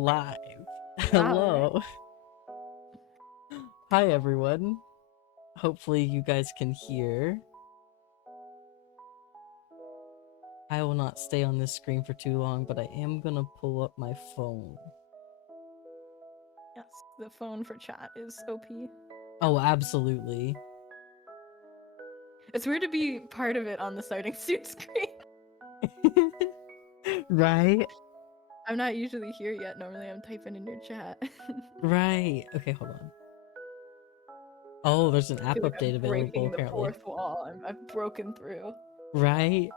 live. All right. Hello. Hi, everyone. Hopefully, you guys can hear. I will not stay on this screen for too long, but I am gonna pull up my phone. Yes, the phone for chat is OP. Oh, absolutely. It's weird to be part of it on the starting suit screen. Right? I'm not usually here yet. Normally I'm typing in your chat. Right. Okay, hold on. Oh, there's an I app feel like I'm update available, breaking the apparently. fourth wall. I've broken through. Right?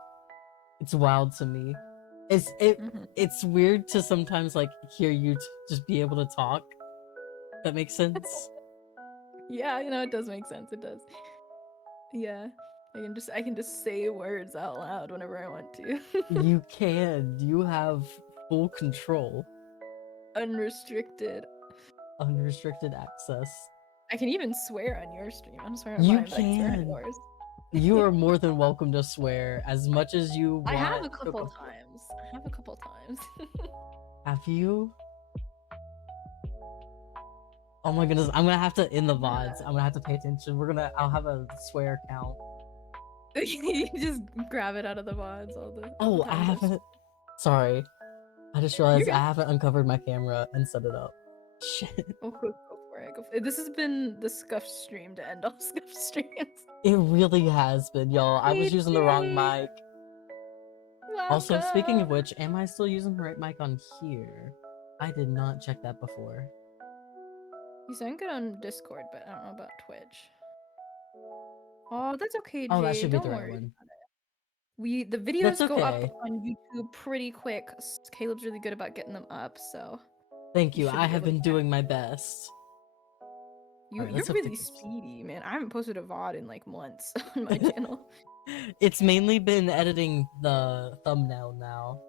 It's wild to me. Mm-hmm. It's weird to sometimes like hear you just be able to talk. That makes sense. Yeah, it does make sense. It does. Yeah. I can just say words out loud whenever I want to. You can. You have full control. Unrestricted. Unrestricted access. I can even swear on your stream. I don't swear on You mine, but I can swear on can. yours. You are more than welcome to swear as much as you I want. have a couple times. Have you? Oh my goodness, I'm gonna have to in the VODs. I'm gonna have to pay attention. I'll have a swear count. You just grab it out of the VODs all the Oh, I times. haven't. Sorry. I just You're realized good. I haven't uncovered my camera and set it up. Shit. Oh, go for it. Go for it. This has been the scuff stream to end all scuff streams. It really has been, y'all. I was using the wrong Yay. mic. Also, speaking of Welcome. which, am I still using the right mic on here? I did not check that before. You sound good on Discord, but I don't know about Twitch. Oh, that's okay, Oh, that Jay. should be Don't the right worry. one. The That's videos go up okay. on YouTube pretty quick. Caleb's really good about getting them up, so Thank you you. should I be have able to been catch. doing my best. All right, You're let's hope really speedy, man. I haven't posted a VOD in like months on my the... channel. It's mainly been editing the thumbnail now.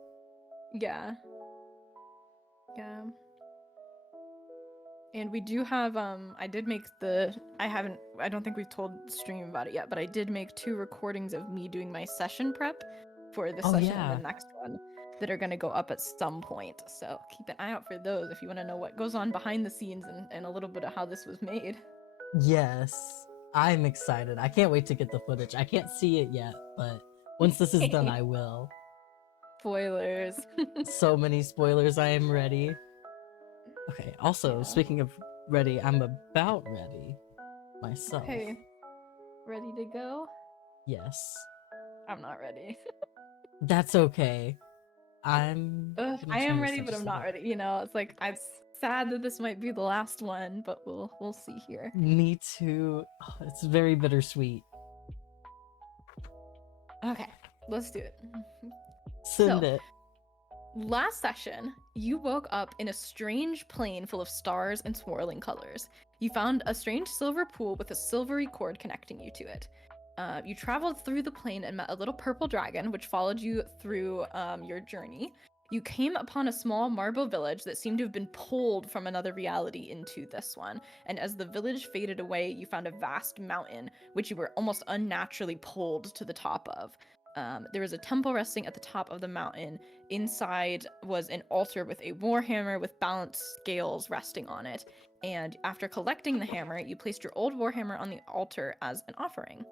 Yeah. Yeah. And we do have I did make I don't think we've told stream about it yet, but I did make 2 recordings of me doing my session prep for the Oh session and yeah. the next one that are gonna go up at some point. So keep an eye out for those if you want to know what goes on behind the scenes and a little bit of how this was made. Yes. I'm excited. I can't wait to get the footage. I can't see it yet, but once this is done, I will. Spoilers. So many spoilers. I am ready. Okay, also, Yeah. speaking of ready, I'm about ready myself. Okay. Ready to go? Yes. I'm not ready. That's okay. I'm I gonna am turn this ready, down but just I'm a not little. ready. It's like I'm sad that this might be the last one, but we'll see here. Me too. Oh, it's very bittersweet. Okay, let's do it. Send So, it. last session, you woke up in a strange plane full of stars and swirling colors. You found a strange silver pool with a silvery cord connecting you to it. You traveled through the plane and met a little purple dragon, which followed you through your journey. You came upon a small marble village that seemed to have been pulled from another reality into this one. And as the village faded away, you found a vast mountain, which you were almost unnaturally pulled to the top of. There was a temple resting at the top of the mountain. Inside was an altar with a warhammer with balanced scales resting on it. And after collecting the hammer, you placed your old warhammer on the altar as an offering.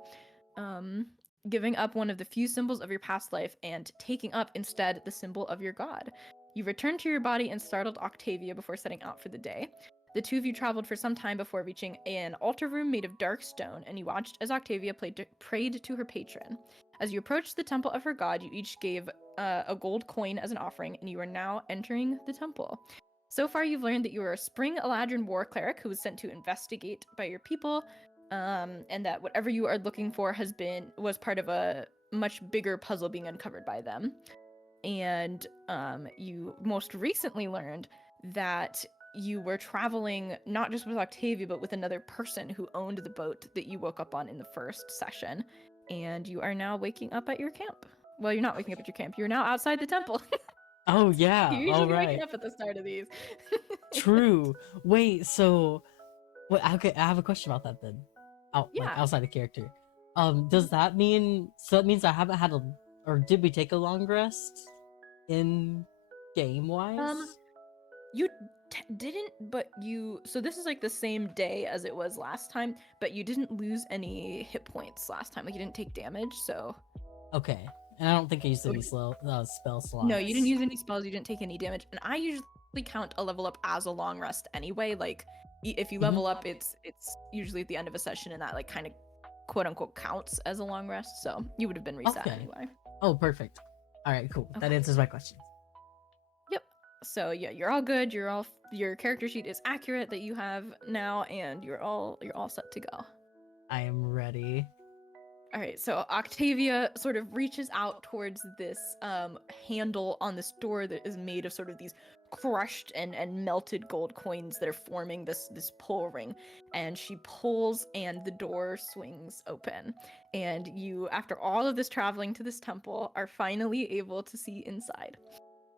Giving up one of the few symbols of your past life and taking up instead the symbol of your god. You returned to your body and startled Octavia before setting out for the day. The two of you traveled for some time before reaching an altar room made of dark stone, and you watched as Octavia prayed to her patron. As you approached the temple of her god, you each gave a gold coin as an offering, and you are now entering the temple. So far, you've learned that you are a Spring Eladrin war cleric who was sent to investigate by your people, and that whatever you are looking for was part of a much bigger puzzle being uncovered by them. And you most recently learned that you were traveling not just with Octavia, but with another person who owned the boat that you woke up on in the first session. And you are now waking up at your camp. Well, you're not waking up at your camp. You're now outside the temple. Oh yeah. You're All usually right. waking up at the start of these. True. Wait. So, what? Okay, I have a question about that then. Like Yeah. outside of character. Does that mean? So that means I haven't had a, or did we take a long rest in game wise? You didn't, but so this is like the same day as it was last time, but you didn't lose any hit points last time. Like you didn't take damage, so. Okay. And I don't think I used So any spell slots. no, you didn't use any spells. You didn't take any damage, and I usually count a level up as a long rest anyway. Like if you level up, it's usually at the end of a session, and that like kind of quote unquote counts as a long rest. So you would have been reset anyway. Oh, perfect. All right, cool. That answers my questions. Yep. So yeah, you're all good. Your character sheet is accurate that you have now, and you're all set to go. I am ready. All right, so Octavia sort of reaches out towards this handle on this door that is made of sort of these crushed and melted gold coins that are forming this pull ring, and she pulls and the door swings open, and you, after all of this traveling to this temple, are finally able to see inside.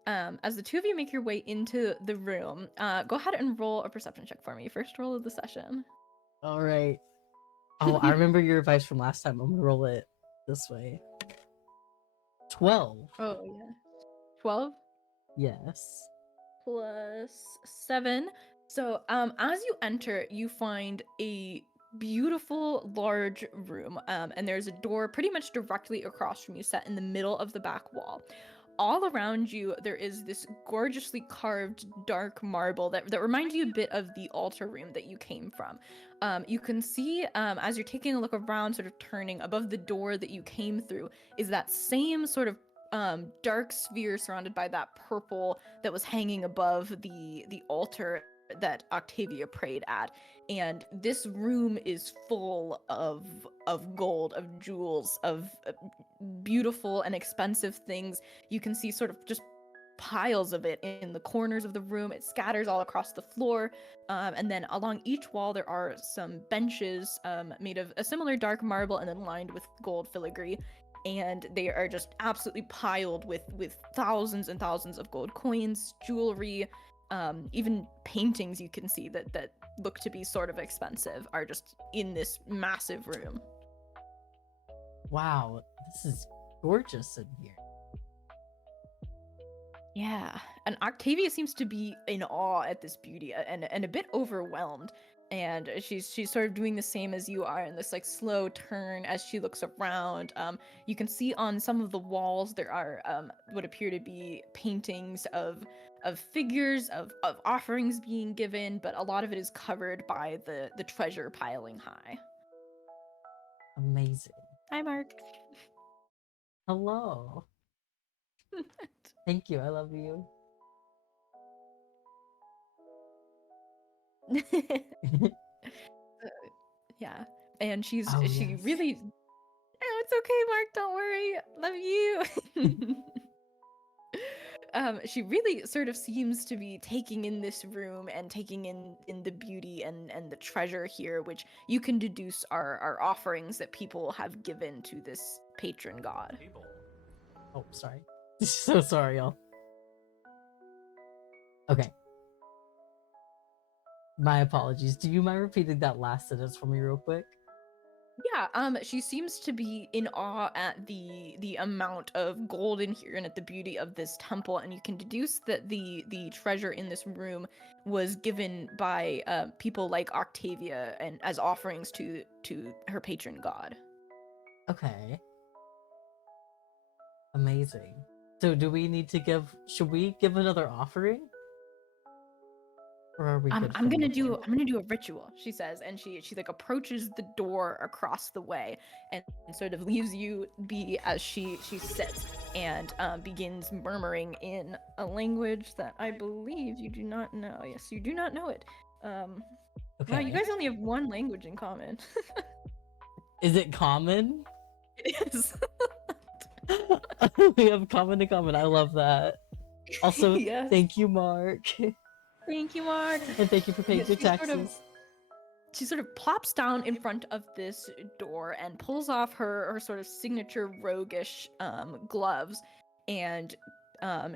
As the two of you make your way into the room, go ahead and roll a perception check for me. First roll of the session. All right. Oh, I remember your advice from last time. I'm gonna roll it this way. 12. Oh yeah. 12? Yes. Plus 7. So, as you enter, you find a beautiful large room, and there's a door pretty much directly across from you, set in the middle of the back wall. All around you, there is this gorgeously carved dark marble that reminds you a bit of the altar room that you came from. You can see, as you're taking a look around, sort of turning above the door that you came through, is that same sort of dark sphere surrounded by that purple that was hanging above the altar that Octavia prayed at. And this room is full of gold, of jewels, of beautiful and expensive things. You can see sort of just piles of it in the corners of the room. It scatters all across the floor, and then along each wall there are some benches made of a similar dark marble and then lined with gold filigree, and they are just absolutely piled with thousands and thousands of gold coins, jewelry, even paintings you can see that look to be sort of expensive are just in this massive room. Wow, this is gorgeous in here. Yeah, and Octavia seems to be in awe at this beauty and a bit overwhelmed. And she's sort of doing the same as you are in this like slow turn as she looks around. You can see on some of the walls there are what appear to be paintings of figures of offerings being given, but a lot of it is covered by the treasure piling high. Amazing. Hi, Mark. Hello. Thank you. I love you. Yeah, and she Oh, yes. really. Oh, it's okay, Mark. Don't worry. Love you. She really sort of seems to be taking in this room and taking in the beauty and the treasure here, which you can deduce are offerings that people have given to this patron god. Oh, sorry. So sorry, y'all. Okay. My apologies. Do you mind repeating that last sentence for me real quick? Yeah, she seems to be in awe at the amount of gold in here and at the beauty of this temple, and you can deduce that the treasure in this room was given by people like Octavia and as offerings to her patron god. Okay. Amazing. So do we need to should we give another offering? Or are we good? I'm gonna do a ritual, she says, and she like approaches the door across the way and sort of leaves you be as she sits and begins murmuring in a language that I believe you do not know. Yes, you do not know it. Okay. Wow, you guys only have one language in common. Is it common? It is. We have common to common. I love that. Also, Yes. Thank you, Mark. Thank you, Mark. And thank you for paying your She taxes. She sort of plops down in front of this door and pulls off her sort of signature roguish gloves, and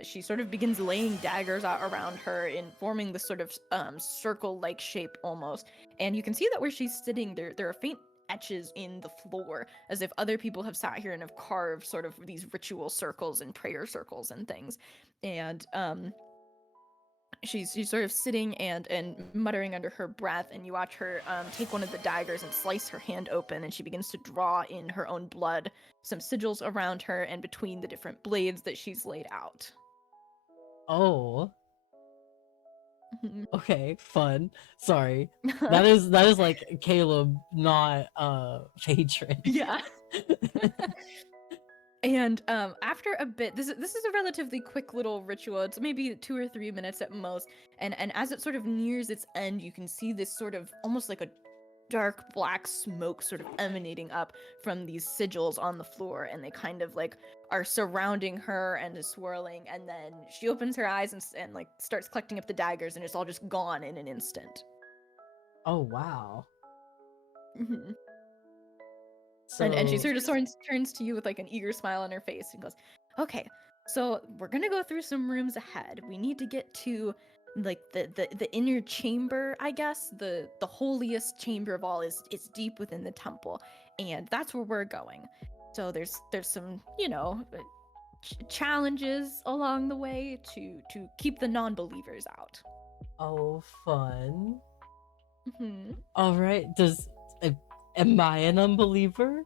she sort of begins laying daggers out around her in forming this sort of circle-like shape almost. And you can see that where she's sitting, there are faint etches in the floor, as if other people have sat here and have carved sort of these ritual circles and prayer circles and things. And she's sort of sitting and muttering under her breath, and you watch her take one of the daggers and slice her hand open, and she begins to draw in her own blood some sigils around her and between the different blades that she's laid out. Oh, Mhm. okay, fun. Sorry. That is like Caleb, not patron. Yeah. And after a bit, this is a relatively quick little ritual. It's maybe 2 or 3 minutes at most. And as it sort of nears its end, you can see this sort of almost like a dark black smoke sort of emanating up from these sigils on the floor, and they kind of like are surrounding her and is swirling. And then she opens her eyes and like starts collecting up the daggers, and it's all just gone in an instant. Oh wow. Mhm. And she So sort of turns to you with like an eager smile on her face and goes, "Okay, so we're gonna go through some rooms ahead. We need to get to like the inner chamber, I guess. The holiest chamber of all is deep within the temple, and that's where we're going. So there's some challenges along the way to keep the non-believers out." oh fun. Hmm. All right. Am I an unbeliever?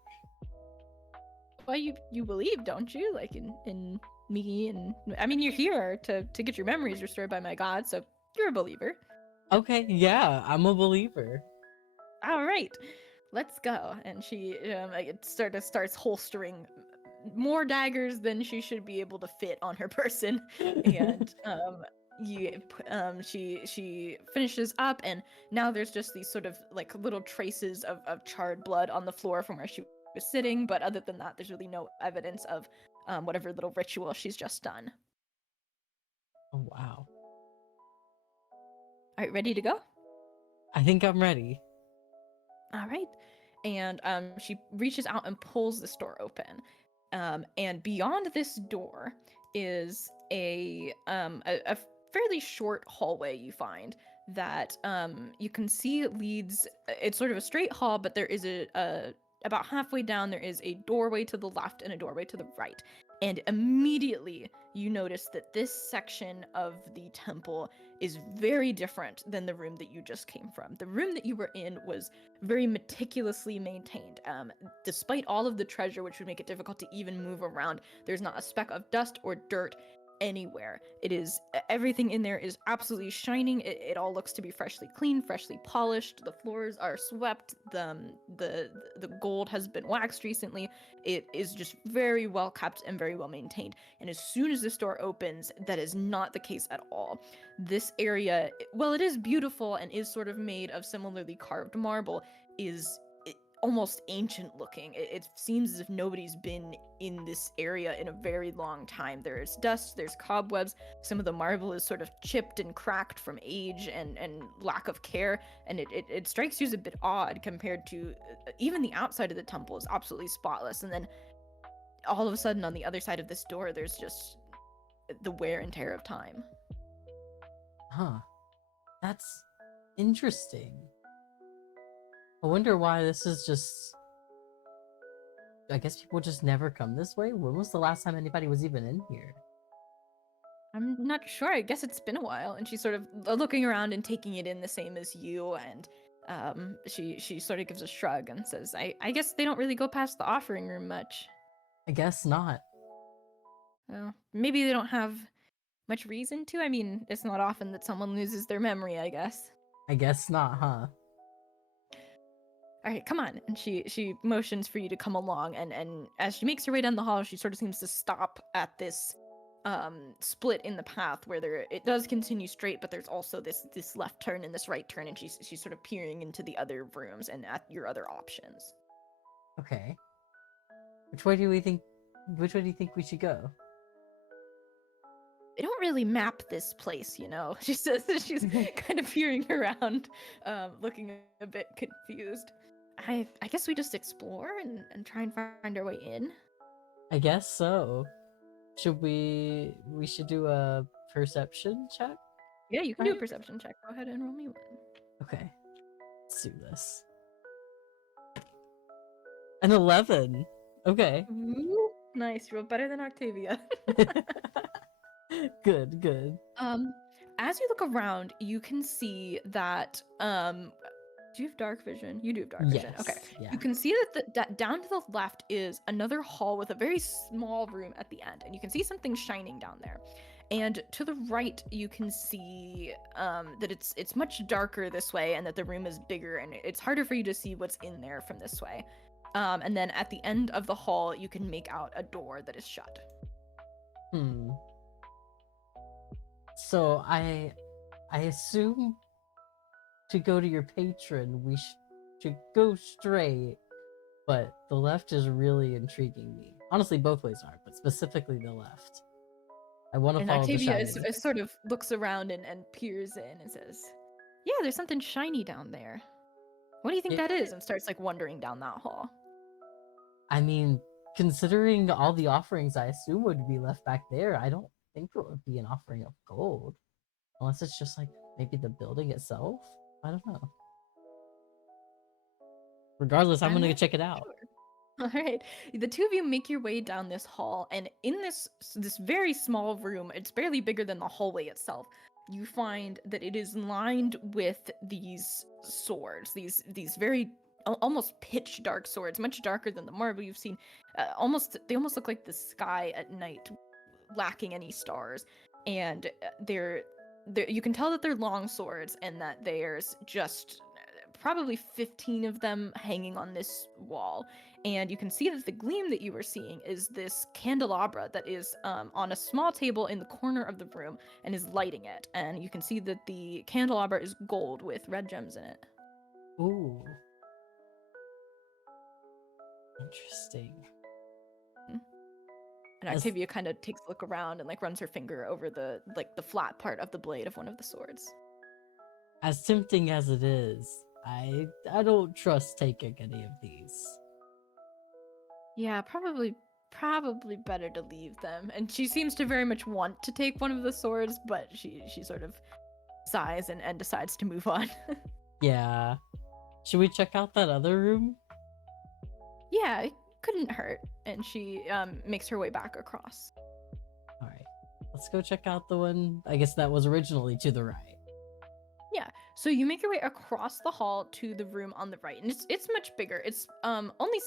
Well, you believe, don't you? Like in me, and I mean, you're here to get your memories restored by my God, so you're a believer. Okay, yeah, I'm a believer. All right, let's go. And she like, starts holstering more daggers than she should be able to fit on her person, and she finishes up, and now there's just these sort of like little traces of charred blood on the floor from where she was sitting, but other than that there's really no evidence of whatever little ritual she's just done. Oh wow. All right, ready to go? I think I'm ready. All right. And she reaches out and pulls this door open. And beyond this door is a fairly short hallway you find that you can see leads. It's sort of a straight hall, but there is a about halfway down there is a doorway to the left and a doorway to the right. And immediately you notice that this section of the temple is very different than the room that you just came from. The room that you were in was very meticulously maintained. Despite all of the treasure, which would make it difficult to even move around, there's not a speck of dust or dirt anywhere. It is everything in there is absolutely shining. It all looks to be freshly clean, freshly polished. The floors are swept. The gold has been waxed recently. It is just very well kept and very well maintained. And as soon as this door opens, that is not the case at all. This area, well, it is beautiful and is sort of made of similarly carved marble, is almost ancient looking. It seems as if nobody's been in this area in a very long time. There's dust, there's cobwebs, some of the marble is sort of chipped and cracked from age and lack of care, and it strikes you as a bit odd compared to even the outside of the temple is absolutely spotless, and then all of a sudden on the other side of this door there's just the wear and tear of time. Huh. That's interesting. I wonder why this is just. I guess people just never come this way? When was the last time anybody was even in here? I'm not sure. I guess it's been a while. And she's sort of looking around and taking it in the same as you. And she sort of gives a shrug and says, I guess they don't really go past the offering room much. I guess not. Well, maybe they don't have much reason to. I mean, it's not often that someone loses their memory, I guess. I guess not, huh? All right, come on. And she motions for you to come along. And as she makes her way down the hall, she sort of seems to stop at this split in the path where it does continue straight, but there's also this left turn and this right turn, and she's sort of peering into the other rooms and at your other options. Okay. Which way do you think we should go? They don't really map this place, you know. She says that she's kind of peering around, looking a bit confused. I guess we just explore and try and find our way in. I guess so. We should do a perception check? Yeah, you can do a perception check. Go ahead and roll me one. Okay. Let's do this. An 11. Okay. Ooh, nice. You rolled better than Octavia. Good. as you look around, you can see that do you have dark vision? You do have dark vision. Okay. Yes. Yeah. You can see that down to the left is another hall with a very small room at the end, and you can see something shining down there. And to the right, you can see that it's much darker this way, and that the room is bigger, and it's harder for you to see what's in there from this way. And then at the end of the hall, you can make out a door that is shut. Hmm. So I assume to go to your patron, we should go straight, but the left is really intriguing me. Honestly, both ways are, but specifically the left. I want to And follow the Octavia shining. sort of looks around and peers in and says, "Yeah, there's something shiny down there. What do you think Yeah, that is?" And starts like wandering down that hall. I mean, considering all the offerings I assume would be left back there, I don't think it would be an offering of gold. Unless it's just like maybe the building itself? I don't know. Regardless, I'm I'm gonna go not check it out. sure. All right. The two of you make your way down this hall, and in this very small room, it's barely bigger than the hallway itself. You find that it is lined with these swords, these very almost pitch dark swords, much darker than the marble you've seen. They almost look like the sky at night, lacking any stars. And they're you can tell that they're long swords, and that there's just probably 15 of them hanging on this wall. And you can see that the gleam that you were seeing is this candelabra that is on a small table in the corner of the room and is lighting it. And you can see that the candelabra is gold with red gems in it. Ooh. Interesting. And As Octavia kind of takes a look around and like runs her finger over the flat part of the blade of one of the swords. as tempting as it is, I don't trust taking any of these. Yeah, probably better to leave them. And she seems to very much want to take one of the swords, but she sort of sighs and decides to move on. Yeah. Should we check out that other room? Yeah, it couldn't hurt. And she makes her way back across. Alright. Let's go check out the one I guess that was originally to the right. Yeah. So you make your way across the hall to the room on the right, and it's much bigger. It's only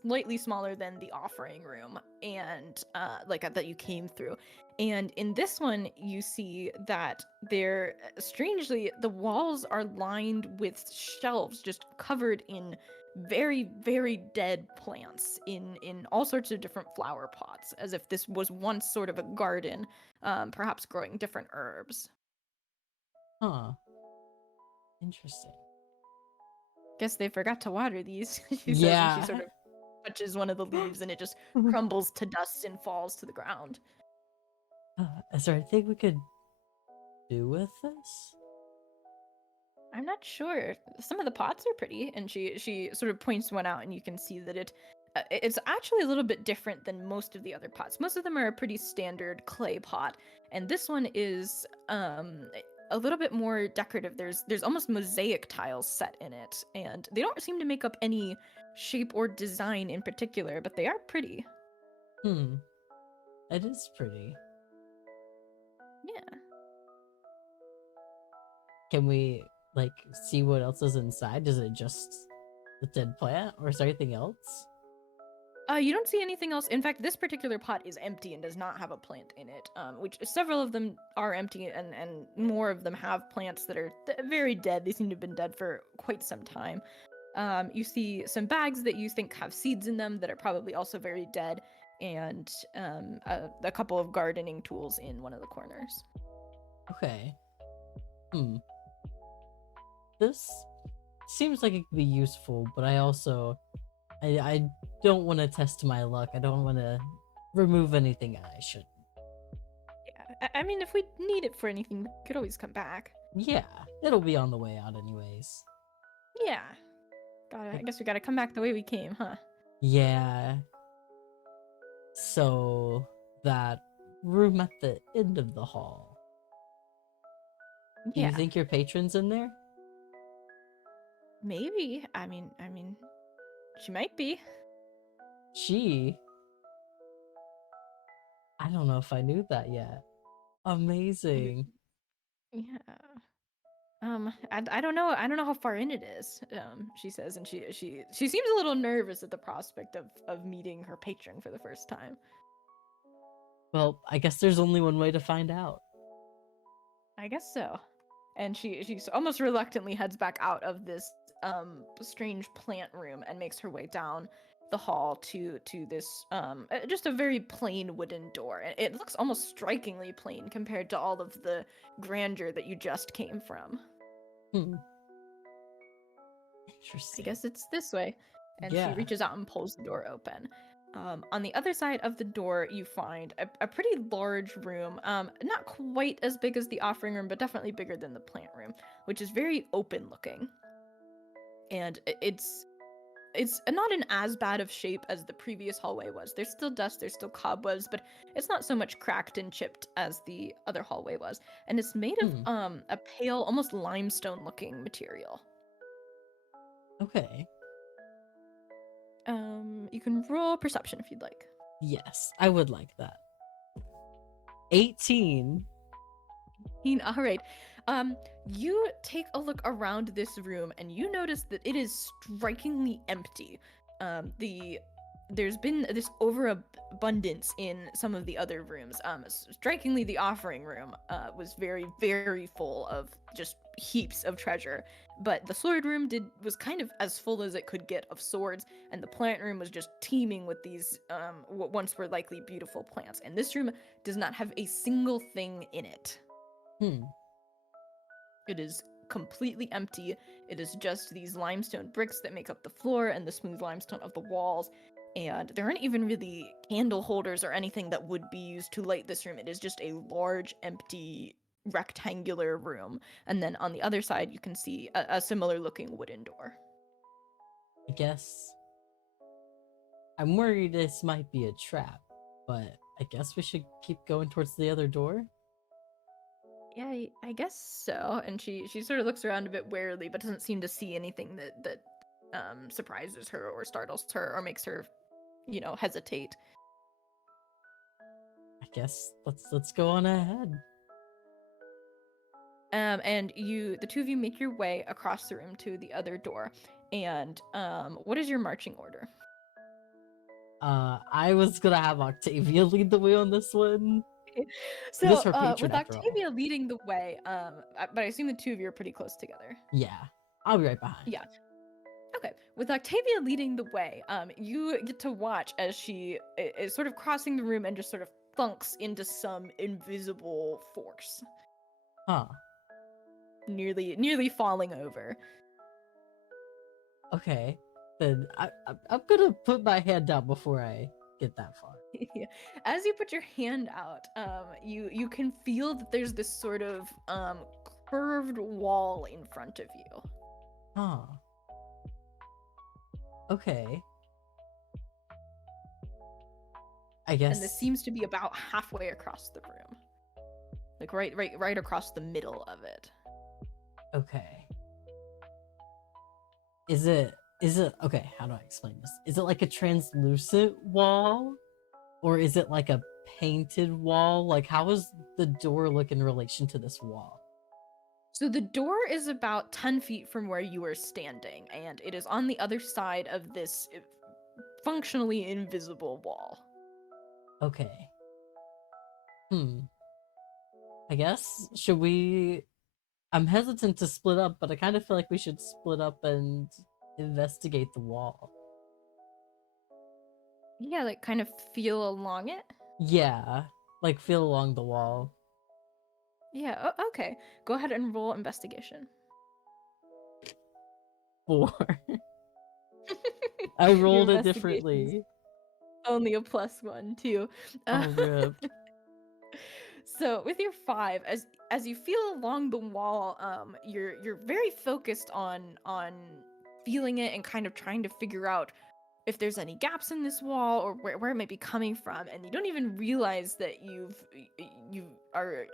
slightly smaller than the offering room, and that you came through. And in this one, you see that there, strangely, the walls are lined with shelves just covered in very very dead plants in all sorts of different flower pots, as if this was once sort of a garden, perhaps growing different herbs. Huh. Interesting. Guess they forgot to water these, she says, and she Yeah. sort of touches one of the leaves and it just crumbles to dust and falls to the ground. Is there anything we could do with this? I'm not sure. Some of the pots are pretty, and she sort of points one out, and you can see that it's actually a little bit different than most of the other pots. Most of them are a pretty standard clay pot, and this one is a little bit more decorative. There's almost mosaic tiles set in it, and they don't seem to make up any shape or design in particular, but they are pretty. Hmm. It is pretty. Yeah. Can we like see what else is inside? Is it just the dead plant or is there anything else? You don't see anything else. In fact, this particular pot is empty and does not have a plant in it. Which several of them are empty, and more of them have plants that are very dead. They seem to have been dead for quite some time. You see some bags that you think have seeds in them that are probably also very dead, and a couple of gardening tools in one of the corners. Okay. Hmm. This seems like it could be useful, but I don't want to test my luck. I don't want to remove anything I shouldn't. Yeah, I mean, if we need it for anything, we could always come back. Yeah, it'll be on the way out anyways. Yeah. I guess we gotta come back the way we came, huh? Yeah. So that room at the end of the hall. Do you Yeah. think your patron's in there? Maybe. She might be. She? I don't know if I knew that yet. Amazing. Yeah. I don't know. I don't know how far in it is. She says, and she seems a little nervous at the prospect of meeting her patron for the first time. Well, I guess there's only one way to find out. I guess so. And she's almost reluctantly heads back out of this strange plant room and makes her way down the hall to this just a very plain wooden door. And it looks almost strikingly plain compared to all of the grandeur that you just came from. Hmm. I Interesting. guess it's this way. And she Yeah. reaches out and pulls the door open. On the other side of the door, you find a pretty large room. Not quite as big as the offering room, but definitely bigger than the plant room, which is very open looking. And it's not in as bad of shape as the previous hallway was. There's still dust, there's still cobwebs, but it's not so much cracked and chipped as the other hallway was. And it's made of Hmm. a pale, almost limestone looking material. Okay. You can roll perception if you'd like. Yes, I would like that. 18. All right. You take a look around this room and you notice that it is strikingly empty. There's been this overabundance in some of the other rooms. Strikingly, the offering room was very, very full of just heaps of treasure. But the sword room was kind of as full as it could get of swords, and the plant room was just teeming with these what once were likely beautiful plants. And this room does not have a single thing in it. Hmm. It is completely empty. It is just these limestone bricks that make up the floor and the smooth limestone of the walls. And there aren't even really candle holders or anything that would be used to light this room. It is just a large, empty, rectangular room. And then on the other side, you can see a similar looking wooden door. I guess I'm worried this might be a trap, but I guess we should keep going towards the other door. Yeah, I guess so. And she sort of looks around a bit warily, but doesn't seem to see anything that surprises her or startles her or makes her, hesitate. I guess let's go on ahead. And the two of you make your way across the room to the other door. And what is your marching order? I was gonna have Octavia lead the way on this one. It is So, her patron with after all. Octavia leading the way, but I assume the two of you are pretty close together. Yeah, I'll be right behind. Yeah. Okay. With Octavia leading the way, you get to watch as she is sort of crossing the room and just sort of thunks into some invisible force, Huh. nearly falling over. Okay. Then I'm gonna put my hand down before I get that far. Yeah. As you put your hand out, you can feel that there's this sort of curved wall in front of you. Huh. Okay. I guess. And this seems to be about halfway across the room. Like right across the middle of it. Okay. Is it okay, how do I explain this? Is it like a translucent wall? Or is it like a painted wall? Like how does the door look in relation to this wall? So the door is about 10 feet from where you are standing, and it is on the other side of this functionally invisible wall. Okay. I guess should we I'm hesitant to split up, but I kind of feel like we should split up and investigate the wall. Yeah, like kind of feel along it. Yeah, like feel along the wall. Yeah, okay. Go ahead and roll investigation. 4. I Your rolled it investigation's differently. only a +1 too. Oh, rip. So with your 5, as you feel along the wall, you're very focused on feeling it and kind of trying to figure out if there's any gaps in this wall or where it might be coming from, and you don't even realize that you are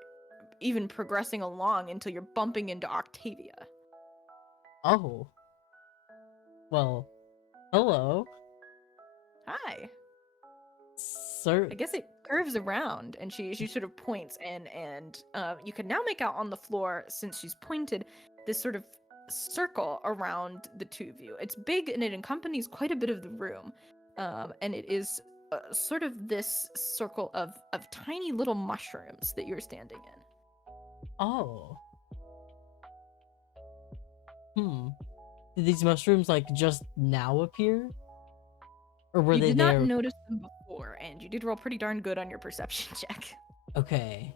even progressing along until you're bumping into Octavia. Oh. Well, hello. Hi. Sir. I guess it curves around and she sort of points, and you can now make out on the floor, since she's pointed, this sort of circle around the two of you. It's big and it accompanies quite a bit of the room, and it is sort of this circle of tiny little mushrooms that you're standing in. Oh. Did these mushrooms like just now appear? Or were You they did not there? notice them before, and you did roll pretty darn good on your perception check. Okay.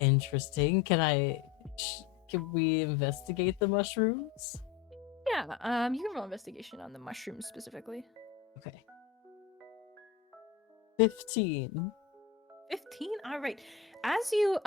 Interesting. Can we investigate the mushrooms? Yeah, you can roll investigation on the mushrooms specifically. Okay. 15. 15. All right. As you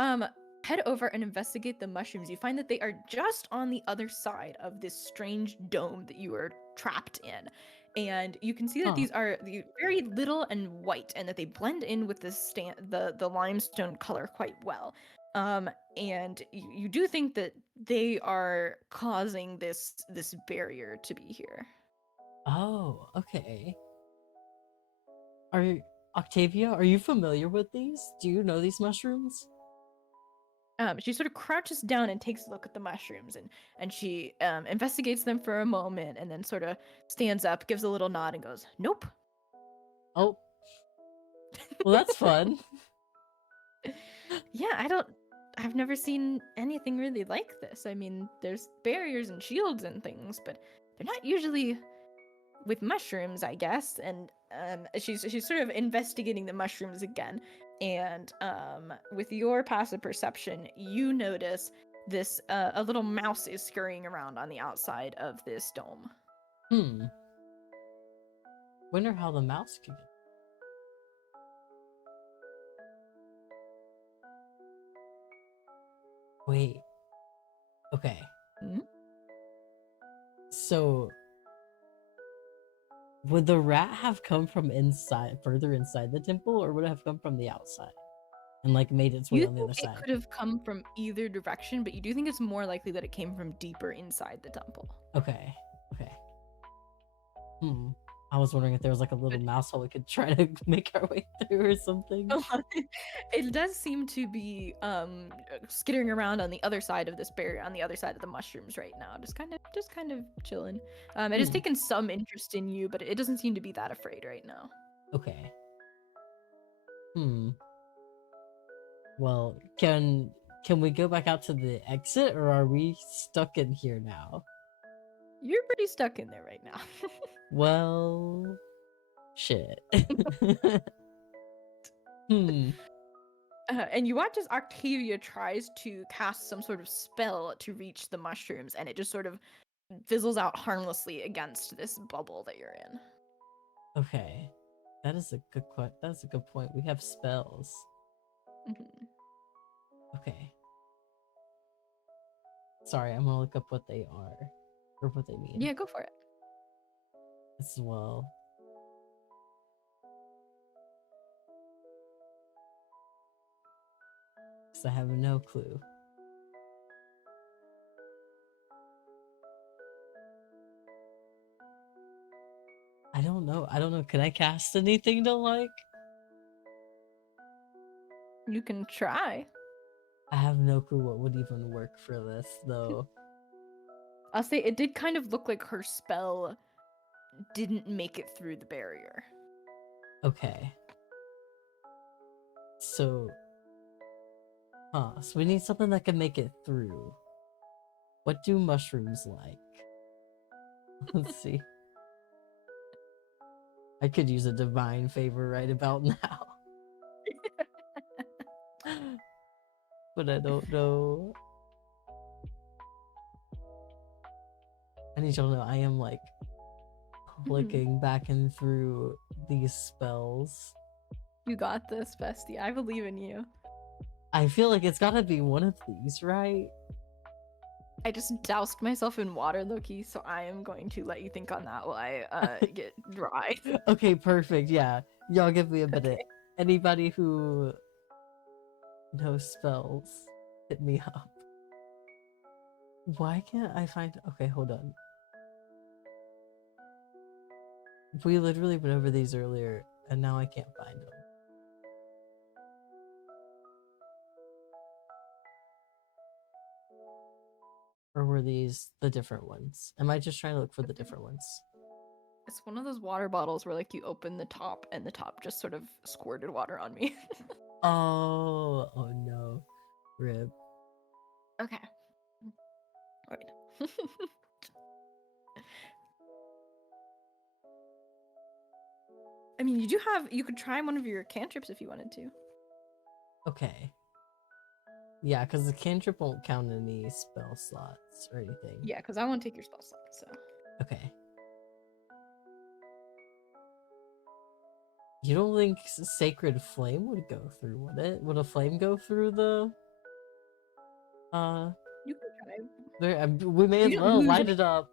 head over and investigate the mushrooms, you find that they are just on the other side of this strange dome that you are trapped in. And you can see that Huh. these are very little and white, and that they blend in with the limestone color quite well. And you do think that they are causing this barrier to be here. Oh, okay. Octavia, are you familiar with these? Do you know these mushrooms? She sort of crouches down and takes a look at the mushrooms, and she investigates them for a moment, and then sort of stands up, gives a little nod, and goes, "Nope." Oh. Well, that's fun. Yeah, I've never seen anything really like this. I mean, there's barriers and shields and things, but they're not usually with mushrooms, I guess. And she's sort of investigating the mushrooms again, and with your passive perception, you notice this a little mouse is scurrying around on the outside of this dome. Wonder how the mouse could get. Wait. Okay. Mhm. So would the rat have come from further inside the temple, or would it have come from the outside and like made its way You on the think other it side? could have come from either direction, but you do think it's more likely that it came from deeper inside the temple. Okay. Okay. I was wondering if there was like a little But mouse hole we could try to make our way through or something. it does seem to be skittering around on the other side of this barrier, on the other side of the mushrooms right now, just kind of chilling. It has taken some interest in you, but it doesn't seem to be that afraid right now. Okay. Well, can we go back out to the exit, or are we stuck in here now? You're pretty stuck in there right now. Well, shit. And you watch as Octavia tries to cast some sort of spell to reach the mushrooms, and it just sort of fizzles out harmlessly against this bubble that you're in. Okay. That's a good point. We have spells. Mhm. Okay. Sorry, I'm gonna look up what they are. Or what they mean. Yeah, go for it. As well. Because I have no clue. I don't know. Can I cast anything to like? You can try. I have no clue what would even work for this, though. I'll say it did kind of look like her spell didn't make it through the barrier. Okay. So we need something that can make it through. What do mushrooms like? Let's see. I could use a divine favor right about now. But I don't know. I need y'all to know I am like clicking back and through these spells. You got this, bestie. I believe in you. I feel like it's gotta be one of these, right? I just doused myself in water, Loki, so I am going to let you think on that while I get dry. Okay, perfect. Yeah. Y'all give me a minute. Okay. Anybody who knows spells, hit me up. Why can't I find... Okay, hold on. We literally went over these earlier, and now I can't find them. are these the different ones? Am I just trying to look for the different ones? It's one of those water bottles where like you open the top and the top just sort of squirted water on me. Oh, oh no. Rip. Okay. Wait. I mean, you could try one of your cantrips if you wanted to. Okay. Yeah, because the cantrip won't count any spell slots or anything. Yeah, because I won't take your spell slot, so. Okay. You don't think Sacred Flame would go through, would it? Would a flame go through the... You can try. We may as You don't well lose light any- it up.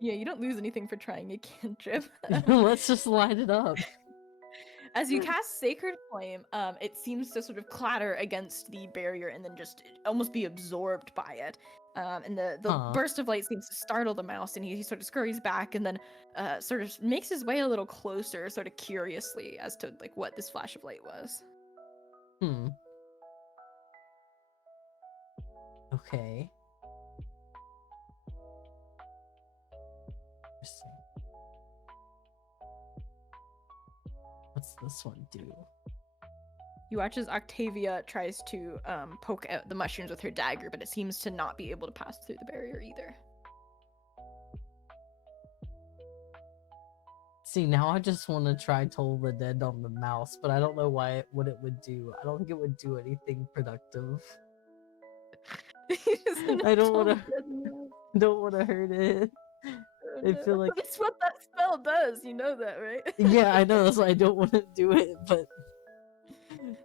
Yeah, you don't lose anything for trying a cantrip. Let's just light it up. As you cast Sacred Flame, it seems to sort of clatter against the barrier and then just almost be absorbed by it. And the burst of light seems to startle the mouse, and he sort of scurries back and then sort of makes his way a little closer, sort of curiously as to like what this flash of light was. Okay. Interesting. What's this one do? You watch as Octavia tries to poke out the mushrooms with her dagger, but it seems to not be able to pass through the barrier either. See, now I just want to try Toll the Dead on the mouse, but I don't know what it would do. I don't think it would do anything productive. I don't want to hurt it. Oh, I no. feel like That's what that spell does. You know that, right? yeah, I know. That's why I don't want to do it, but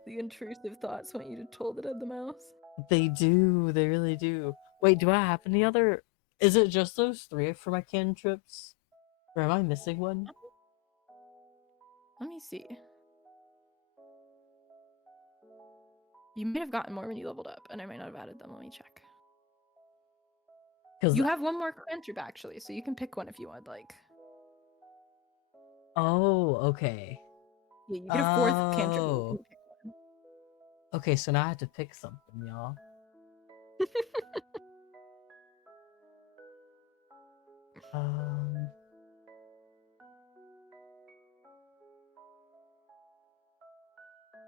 the intrusive thoughts want you to Toll the Dead the mouse. they do. They really do. Wait, do I have any other? Is it just those 3 for my cantrips? Or am I missing one? Let me see. You may have gotten more when you leveled up, and I might not have added them. Let me check. You have one more cantrip actually, so you can pick one if you would like. Oh, okay. Yeah, you get a 4th cantrip. You can pick one. Okay, so now I have to pick something, y'all.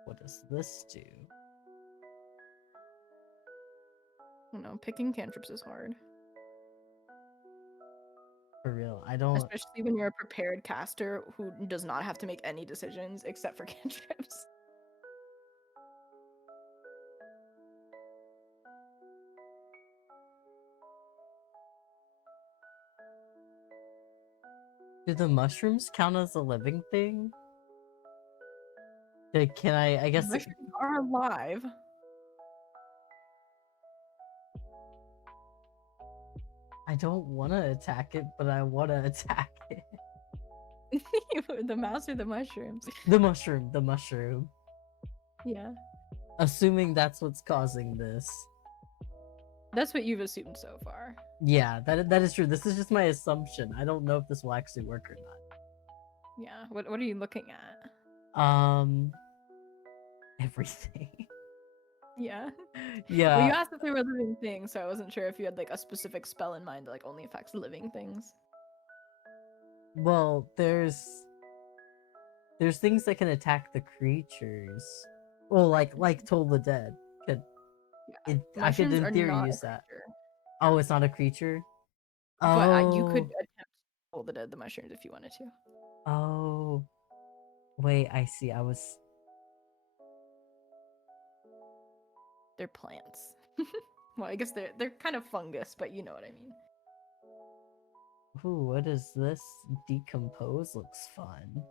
What does this do? No, picking cantrips is hard. For real, I don't. Especially when you're a prepared caster who does not have to make any decisions except for cantrips. Do the mushrooms count as a living thing? Can I guess Mushrooms are alive. I don't want to attack it, but I want to attack it. The mouse or the mushrooms? The mushroom. Yeah. Assuming that's what's causing this. That's what you've assumed so far. Yeah, that is true. This is just my assumption. I don't know if this will actually work or not. Yeah. What are you looking at? Everything. Yeah. Yeah. Well, you asked if they were living things, so I wasn't sure if you had like a specific spell in mind that like only affects living things. Well, there's things that can attack the creatures. Well, like Toll the Dead. Yeah. I could in theory use that. Oh, it's not a creature? Oh. But you could attempt to Toll the Dead the mushrooms if you wanted to. Oh. Wait, I see. They're plants. Well, I guess they're kind of fungus, but you know what I mean. Ooh, what is this? Decompose looks fun.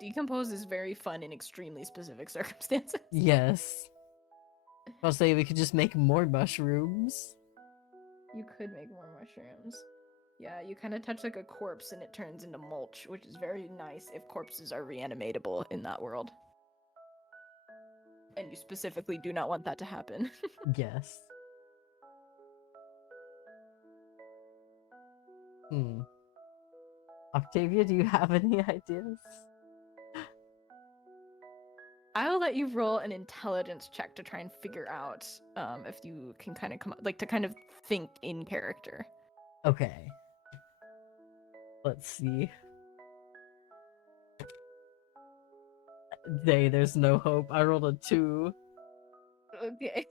Decompose is very fun in extremely specific circumstances. Yes. I'll say we could just make more mushrooms. You could make more mushrooms. Yeah, you kind of touch like a corpse and it turns into mulch, which is very nice if corpses are reanimatable in that world. And you specifically do not want that to happen. Yes. Octavia, do you have any ideas? I will let you roll an intelligence check to try and figure out if you can kind of come up, like to kind of think in character. Okay. Let's see. Dang, there's no hope. I rolled a 2. Okay.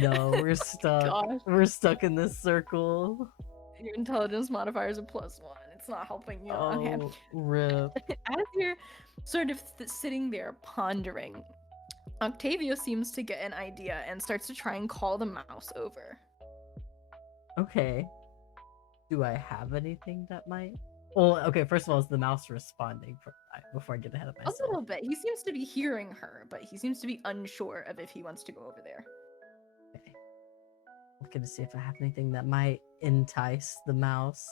No, we're stuck. Gosh, We're stuck in this circle. your intelligence modifier is a +1. It's not helping you. Okay. Oh, rip. As you're sort of sitting there pondering, Octavio seems to get an idea and starts to try and call the mouse over. Okay. Do I have anything that might? Well, okay, first of all, is the mouse responding before I get ahead of A myself? little bit. He seems to be hearing her, but he seems to be unsure of if he wants to go over there. Okay. Looking to see if I have anything that might entice the mouse.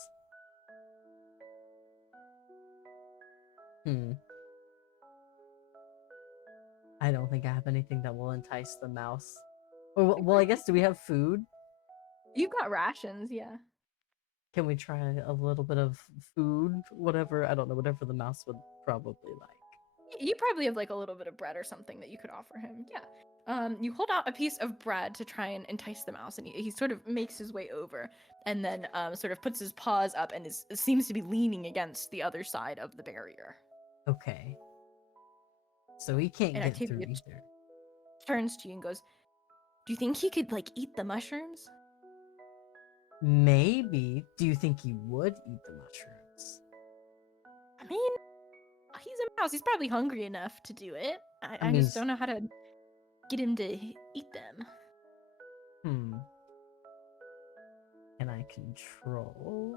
I don't think I have anything that will entice the mouse. Oh, well, I guess, do we have food? You've got rations, yeah. Can we try a little bit of food? Whatever, I don't know, whatever the mouse would probably like. You probably have like a little bit of bread or something that you could offer him. Yeah. You hold out a piece of bread to try and entice the mouse, and he sort of makes his way over, and then sort of puts his paws up and seems to be leaning against the other side of the barrier. Okay. So he can't And get through Octavia either. turns to you and goes, "Do you think he could like eat the mushrooms?" Maybe. Do you think he would eat the mushrooms? I mean, he's a mouse. He's probably hungry enough to do it. I mean, just don't know how to get him to eat them. Can I control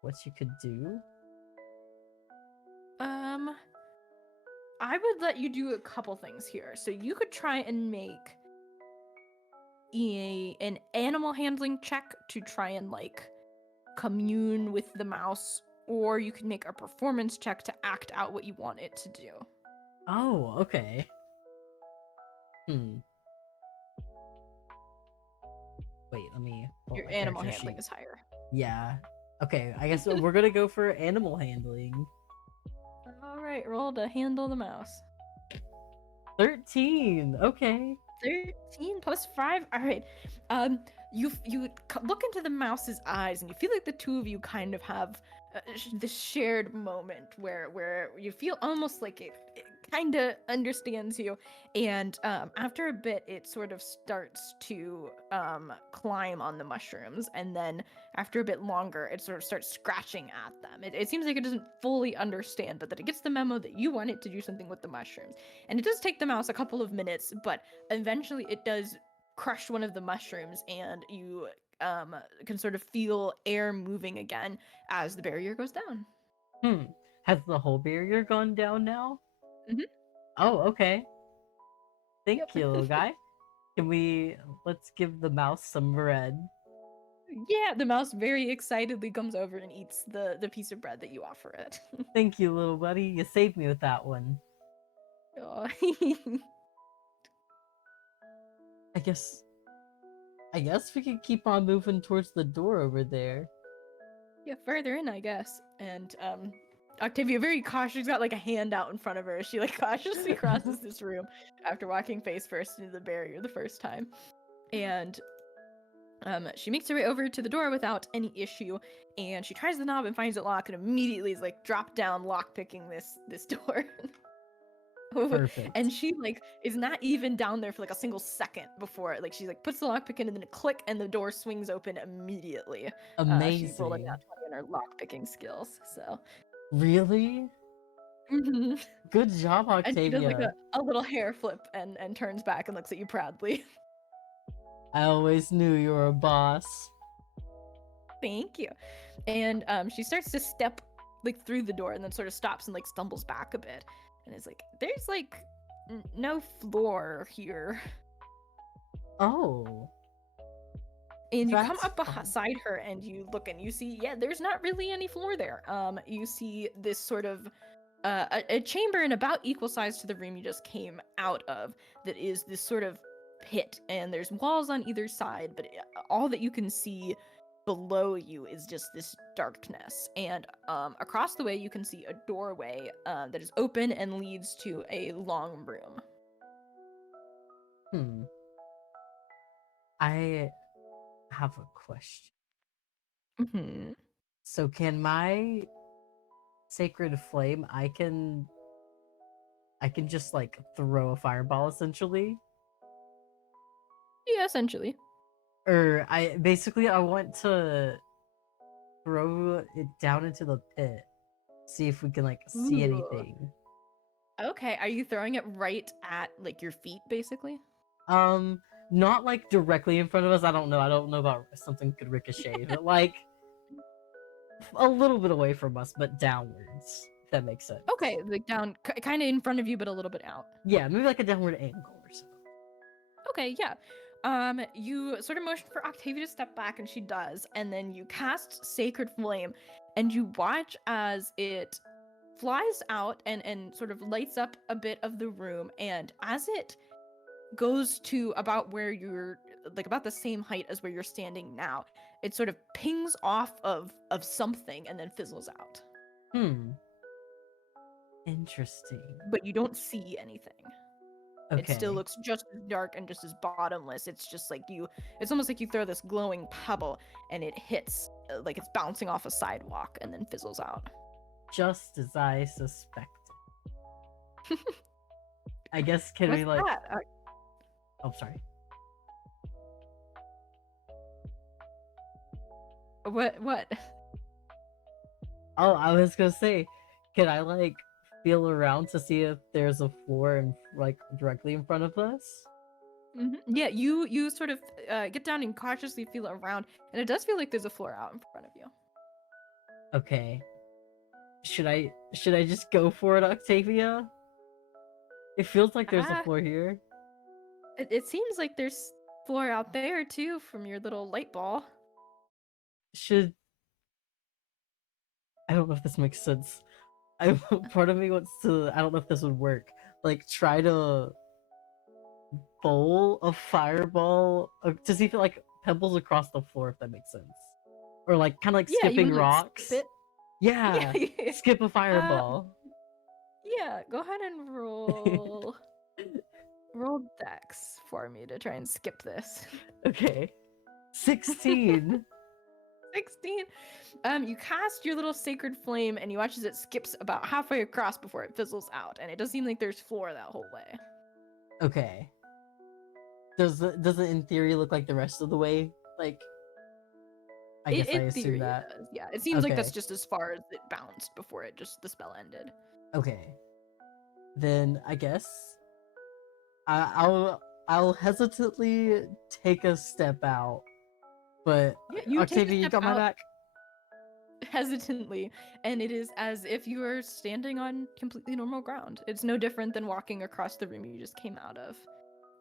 what you could do? I would let you do a couple things here. So you could try and make an animal handling check to try and like commune with the mouse, or you could make a performance check to act out what you want it to do. Oh, okay. Wait, let me pull Your up my animal character handling sheet. is higher. Yeah. Okay, I guess we're gonna go for animal handling. All right, roll to handle the mouse. 13. Okay. 13 plus 5. All right. You look into the mouse's eyes, and you feel like the two of you kind of have this shared moment where you feel almost like it kind of understands you, and after a bit, it sort of starts to climb on the mushrooms, and then after a bit longer, it sort of starts scratching at them. It seems like it doesn't fully understand, but that it gets the memo that you want it to do something with the mushrooms. And it does take the mouse a couple of minutes, but eventually it does crush one of the mushrooms, and you can sort of feel air moving again as the barrier goes down. Has the whole barrier gone down now? Mhm. Oh, okay. Thank Yep. you, little guy. Let's give the mouse some bread. Yeah, the mouse very excitedly comes over and eats the piece of bread that you offer it. Thank you, little buddy. You saved me with that one. Aw. I guess we could keep on moving towards the door over there. Yeah, further in, I guess. And Octavia, very cautious, she's got like a hand out in front of her. She like cautiously crosses this room after walking face first into the barrier the first time. And she makes her way over to the door without any issue, and she tries the knob and finds it locked, and immediately is like drop down lockpicking this door. Perfect. And she like is not even down there for like a single second before like she like puts the lockpick in and then a click and the door swings open immediately. Amazing. She rolled a nat 20 on her lockpicking skills, so. Really? Mhm. Good job, And she does like Octavia. a little hair flip and turns back and looks at you proudly. I always knew you were a boss. Thank you. And she starts to step like through the door and then sort of stops and like stumbles back a bit. And it's like, there's like no floor here. Oh. And you come That's up fun. beside her and you look and you see, yeah, there's not really any floor there. You see this sort of a chamber in about equal size to the room you just came out of that is this sort of pit, and there's walls on either side, but all that you can see below you is just this darkness. And across the way you can see a doorway that is open and leads to a long room. I have a question. Hmm. So can my sacred flame, I can just like throw a fireball essentially? Yeah, essentially. Or I want to throw it down into the pit. See if we can like see Ooh. anything. Okay, are you throwing it right at like your feet, basically? Um, not like directly in front of us. I don't know. I don't know about something could ricochet, but like a little bit away from us, but downwards. If that makes sense. Okay, like down, kind of in front of you, but a little bit out. Yeah, maybe like a downward angle or so. Okay, yeah. You sort of motion for Octavia to step back, and she does, and then you cast Sacred Flame, and you watch as it flies out and sort of lights up a bit of the room, and as it goes to about where you're like about the same height as where you're standing now, it sort of pings off of something and then fizzles out. Hmm. Interesting. But you don't see anything. It still Okay. looks just as dark and just as bottomless. It's just like it's almost like you throw this glowing pebble and it hits like it's bouncing off a sidewalk and then fizzles out. Just as I suspected. I guess can What's we like that? oh sorry. What? Oh, I was gonna say, can I like feel around to see if there's a floor and like directly in front of us? Yeah, you sort of get down and cautiously feel around, and it does feel like there's a floor out in front of you. Okay. Should I just go for it, Octavia? It feels like there's a Ah, floor here. it seems like there's floor out there too from your little light ball. Should I don't know if this makes sense. I part of me wants to I don't know if this would work. Like try to bowl a fireball to see if it like pebbles across the floor if that makes sense. Or like kind of like Yeah, you skipping want to like rocks. skip it? Yeah, Yeah, yeah. skip a Uh, fireball. yeah. Go ahead and roll dex for me to try and skip this. Okay. 16. 16. You cast your little sacred flame and you watch as it skips about halfway across before it fizzles out, and it does seem like there's floor that whole way. Okay. Does it in theory look like the rest of the way? Like I guess I In assume theory, it that. does. Yeah, it seems like that's Okay. just as far as it bounced before it just the spell ended. Okay. Then I guess I'll hesitantly take a step out. But Yeah, you take a Octavia, you step got my out back? hesitantly, and it is as if you are standing on completely normal ground. It's no different than walking across the room you just came out of.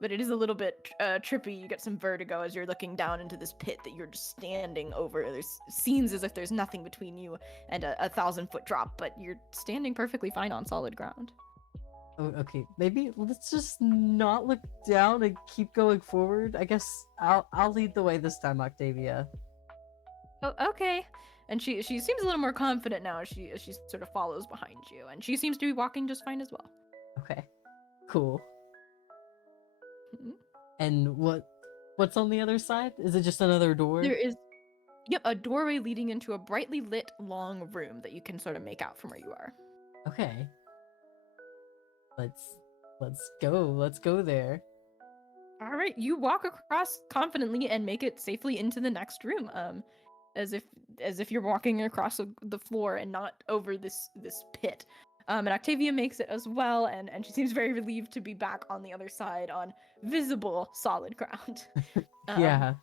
But it is a little bit trippy. You get some vertigo as you're looking down into this pit that you're just standing over. There's seems as if there's nothing between you and a 1,000-foot drop, but you're standing perfectly fine on solid ground. Oh, okay, maybe let's just not look down and keep going forward. I guess I'll lead the way this time, Octavia. Oh, okay. And she seems a little more confident now as she sort of follows behind you, and she seems to be walking just fine as well. Okay, cool. Mhm. And what's on the other side? Is it just another door? There is, yep, a doorway leading into a brightly lit long room that you can sort of make out from where you are. Okay. Let's let's go. Let's go there. All right, you walk across confidently and make it safely into the next room, as if you're walking across the floor and not over this pit. And Octavia makes it as well, and she seems very relieved to be back on the other side on visible solid ground. Um, Yeah.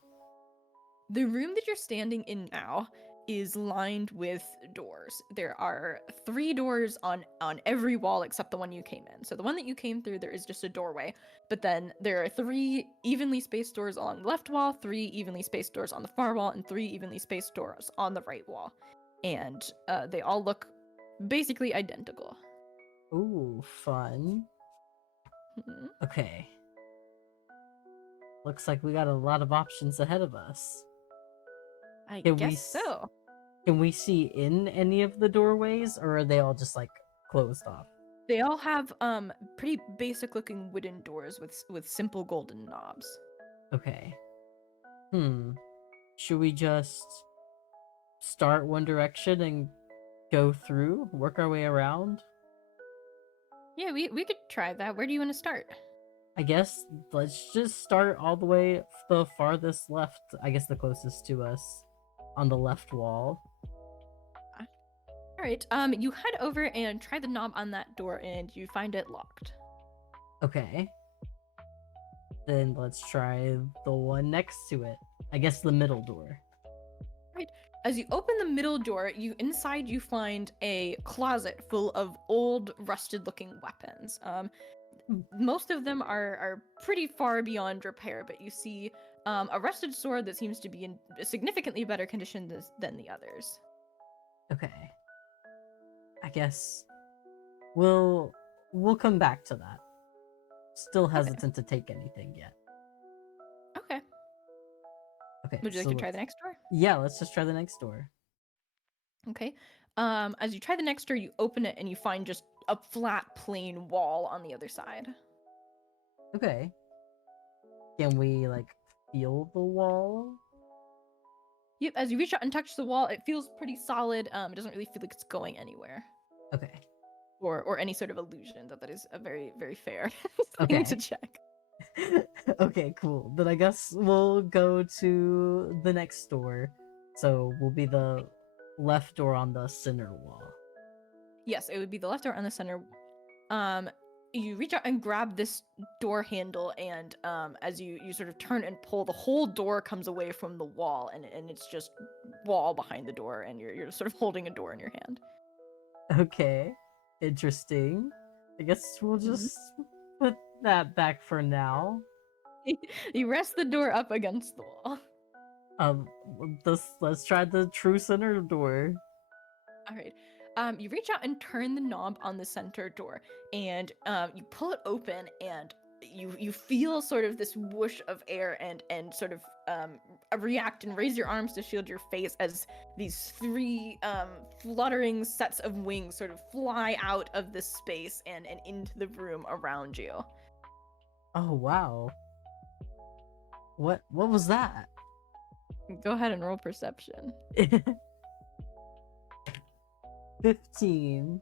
The room that you're standing in now is lined with doors. There are 3 doors on every wall except the one you came in. So the one that you came through, there is just a doorway, but then there are 3 evenly spaced doors along the left wall, 3 evenly spaced doors on the far wall, and 3 evenly spaced doors on the right wall. And they all look basically identical. Ooh, fun. Mhm. Okay. Looks like we got a lot of options ahead of us. I Can we guess so. can we see in any of the doorways, or are they all just like closed off? They all have pretty basic looking wooden doors with simple golden knobs. Okay. Hmm. Should we just start one direction and go through, work our way around? Yeah, we could try that. Where do you want to start? I guess let's just start all the way the farthest left, I guess the closest to us on the left wall. All right. You head over and try the knob on that door, and you find it locked. Okay. Then let's try the one next to it. I guess the middle door. Right. As you open the middle door, inside you find a closet full of old, rusted-looking weapons. Most of them are pretty far beyond repair, but you see a rusted sword that seems to be in significantly better condition than the others. Okay. I guess we'll come back to that. Still Okay. hesitant to take anything yet. Okay. Okay. Would you like So to try the next door? yeah, let's just try the next door. Okay. As you try the next door, you open it and you find just a flat, plain wall on the other side. Okay. Can we like feel the wall? Yep. As you reach out and touch the wall, it feels pretty solid. It doesn't really feel like it's going anywhere, Okay. or any sort of illusion. That is a very very fair thing to Okay. check. Okay, cool. Then I guess we'll go to the next door. So we'll be the left door on the center wall. Yes, it would be the left door on the center. Um, you reach out and grab this door handle, and as you sort of turn and pull, the whole door comes away from the wall, and it's just wall behind the door, and you're sort of holding a door in your hand. Okay. Interesting. I guess we'll Mhm. just put that back for now. You rest the door up against the wall. Um let's try the true center door. All right. You reach out and turn the knob on the center door, and you pull it open, and you feel sort of this whoosh of air, and sort of react and raise your arms to shield your face as these three fluttering sets of wings sort of fly out of this space and into the room around you. Oh wow. What was that? Go ahead and roll perception. 15.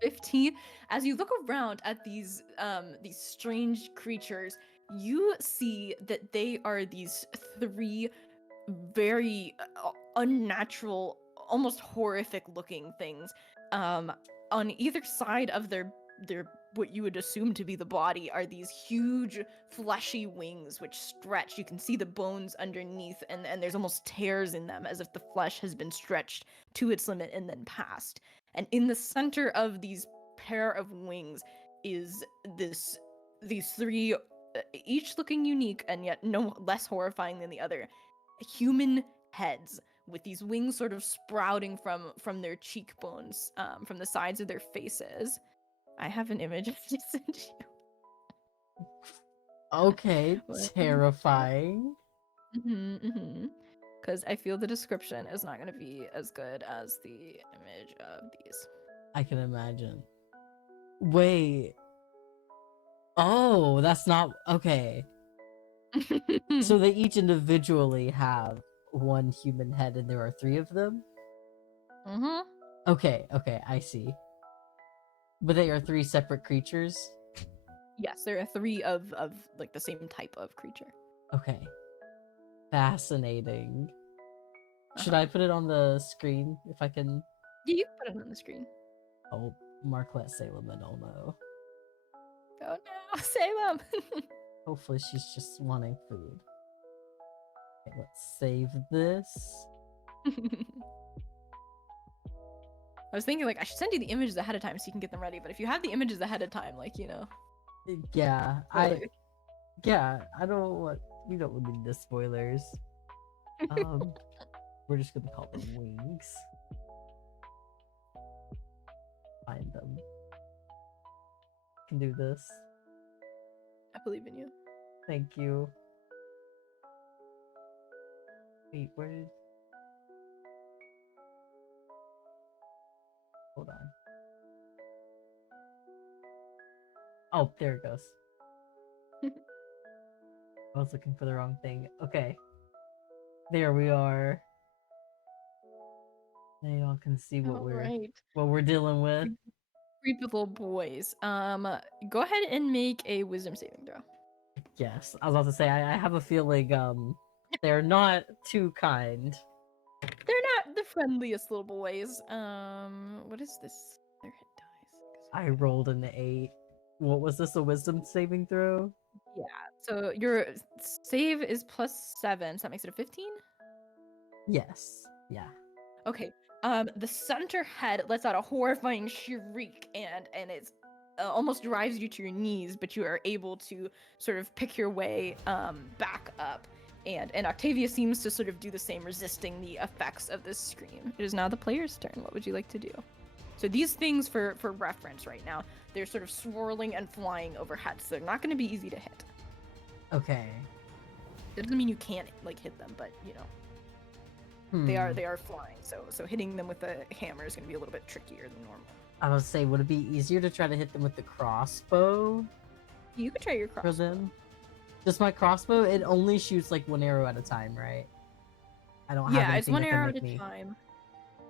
15. As you look around at these strange creatures, you see that they are these three very unnatural, almost horrific looking things. On either side of their what you would assume to be the body are these huge fleshy wings which stretch. You can see the bones underneath, and there's almost tears in them as if the flesh has been stretched to its limit and then passed. And in the center of these pair of wings is these three, each looking unique and yet no less horrifying than the other, human heads with these wings sort of sprouting from their cheekbones, from the sides of their faces. I have an image to send you. Okay, terrifying. Because I feel the description is not going to be as good as the image of these. I can imagine. Wait. Oh, that's not okay. So they each individually have one human head and there are three of them? Mm-hmm. Okay, I see. But they are three separate creatures? Yes, there are three of like the same type of creature. Okay. Fascinating. Should Uh-huh. I put it on the screen if I can? Yeah, you can put it on the screen. Oh, Marquette Salem and Olmo. Oh no, Salem! Hopefully she's just wanting food. Okay, let's save this. I was thinking like I should send you the images ahead of time so you can get them ready, but if you have the images ahead of time, like Yeah, totally. I don't want, we don't need the spoilers. We're just gonna call them wings. Find them. Can do this. I believe in you. Thank you. Wait, where did? Hold on. Oh, there it goes. I was looking for the wrong thing. Okay. There we are. Now y'all can see what All right. we're dealing with. Creepy little boys. Go ahead and make a wisdom saving throw. Yes, I was about to say I have a feeling they're not too kind. They're not the friendliest little boys. What is this? Their hit dice. I rolled an 8. What was this? A wisdom saving throw? Yeah. So your save is +7, so that makes it a 15. Yes. Yeah. Okay. The center head lets out a horrifying shriek, and it's almost drives you to your knees, but you are able to sort of pick your way back up. And Octavia seems to sort of do the same, resisting the effects of this scream. It is now the player's turn. What would you like to do? So these things, for reference right now, they're sort of swirling and flying overhead, so they're not going to be easy to hit. Okay. It doesn't mean you can't like hit them, but you know, they are flying. So hitting them with a hammer is going to be a little bit trickier than normal. I was say, would it be easier to try to hit them with the crossbow? You could try your For crossbow. them? Just my crossbow, it only shoots like one arrow at a time, right? I don't have Yeah, it's anything one that can arrow at make a me... time.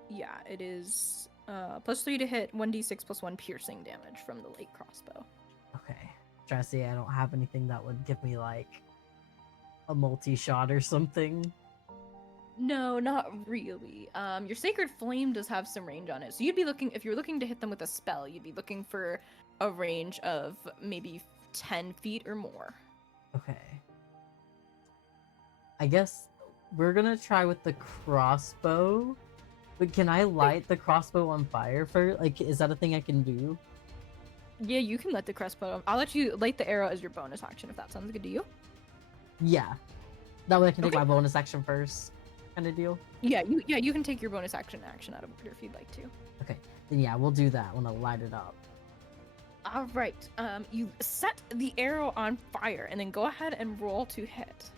Yeah, it is +3 to hit, 1d6 +1 piercing damage from the light crossbow. Okay. Trying to see, I don't have anything that would give me like a multi-shot or something. No, not really. Your Sacred Flame does have some range on it. So you'd be looking, if you're looking to hit them with a spell, you'd be looking for a range of maybe 10 feet or more. Okay. I guess we're gonna try with the crossbow. But can I light the crossbow on fire for, like, is that a thing I can do? Yeah, you can let the crossbow. I'll let you light the arrow as your bonus action if that sounds good to you. Yeah. That way I can take Okay. my bonus action first, kind of deal. Yeah, you can take your bonus action out of order if you'd like to. Okay, then yeah, we'll do that when I light it up. All right. You set the arrow on fire and then go ahead and roll to hit.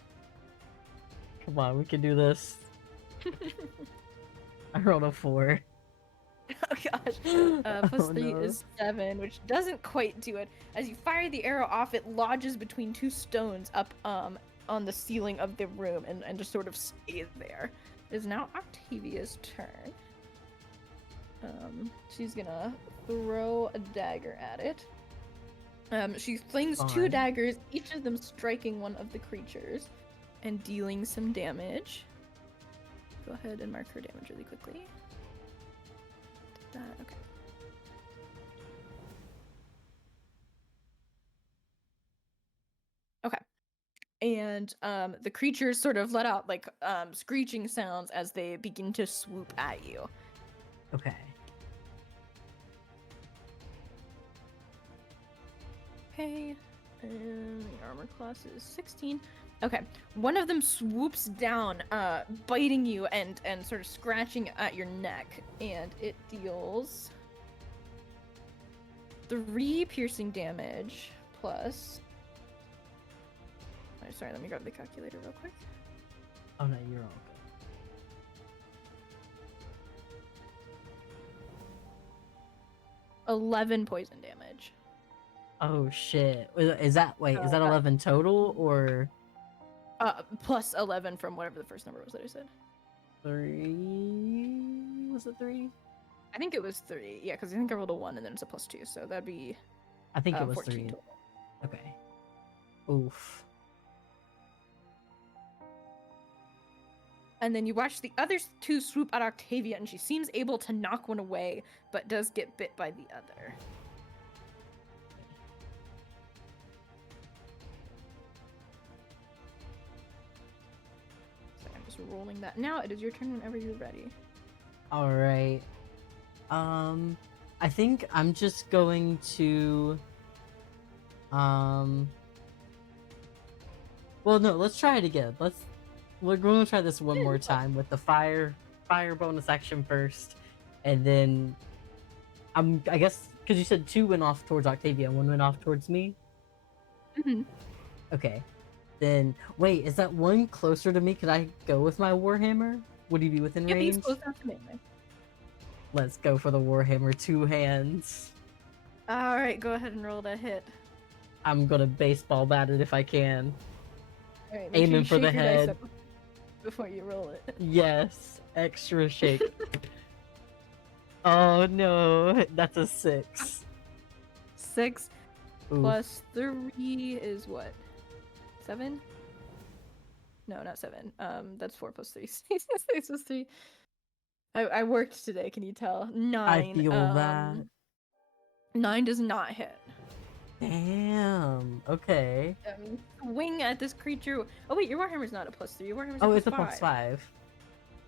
Come on, we can do this. I rolled a 4. Oh gosh. +3 is 7, which doesn't quite do it. As you fire the arrow off, it lodges between two stones up on the ceiling of the room and just sort of stays there. It is now Octavia's turn. She's gonna throw a dagger at it. She flings two Fine. daggers, each of them striking one of the creatures and dealing some damage. Go ahead and mark her damage really quickly. Did that, okay. Okay. And the creatures sort of let out like screeching sounds as they begin to swoop at you. Okay. Okay, and the armor class is 16. Okay, one of them swoops down, biting you and sort of scratching at your neck, and it deals 3 piercing damage plus. Oh, sorry, let me grab the calculator real quick. Oh no, you're all good. 11 poison damage. Oh shit. Is that, wait, is that 11 total or? Plus 11 from whatever the first number was that I said. 3? Was it 3? I think it was 3. Yeah, because I think I rolled a 1 and then it's a +2, so that'd be I think it was 14 3. total. Okay. Oof. And then you watch the other 2 swoop at Octavia, and she seems able to knock one away, but does get bit by the other. So I'm just rolling that. Now it is your turn whenever you're ready. Alright. I think I'm just going to... Well, no, let's try it again. We're going to try this one more time with the fire bonus action first, and then I guess because you said 2 went off towards Octavia and 1 went off towards me. Mm-hmm. Okay, then wait, is that 1 closer to me? Could I go with my warhammer? Would he be within Yep, he's range? close enough to me. Let's go for the warhammer 2 hands. All right, go ahead and roll that hit. I'm gonna baseball bat it if I can. All right, make sure Aiming you for the shake your dice head. up. before you roll it. Yes, extra shake. Oh no, that's a 6. 6 Oof. plus 3 is what? 7? No, not 7. That's 4 plus 3. 6 plus 3. I worked today, can you tell? 9. I feel that. 9 does not hit. Damn. Okay. Swing at this creature. Oh wait, your Warhammer's not a +3. Your Warhammer's Oh, a it's a +5. +5.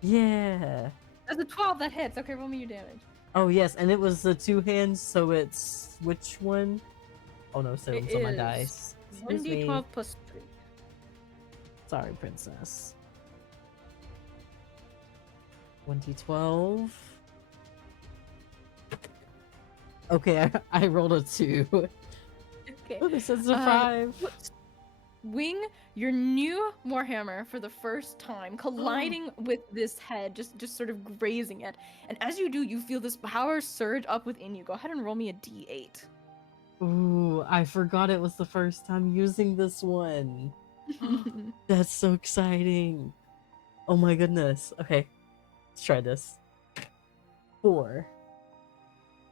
Yeah. That's a 12 that hits. Okay, roll me your damage. Oh yes, and it was the 2 hands, so it's which one? Oh no, so it's on my dice. Excuse me. 1d12 plus 3. Sorry, princess. 1d12. Okay, I rolled a 2. Okay. Oh, this is a 5. Wing your new Warhammer for the first time, colliding with this head, just sort of grazing it. And as you do, you feel this power surge up within you. Go ahead and roll me a d8. Ooh, I forgot it was the first time using this one. That's so exciting. Oh my goodness. Okay, let's try this. 4.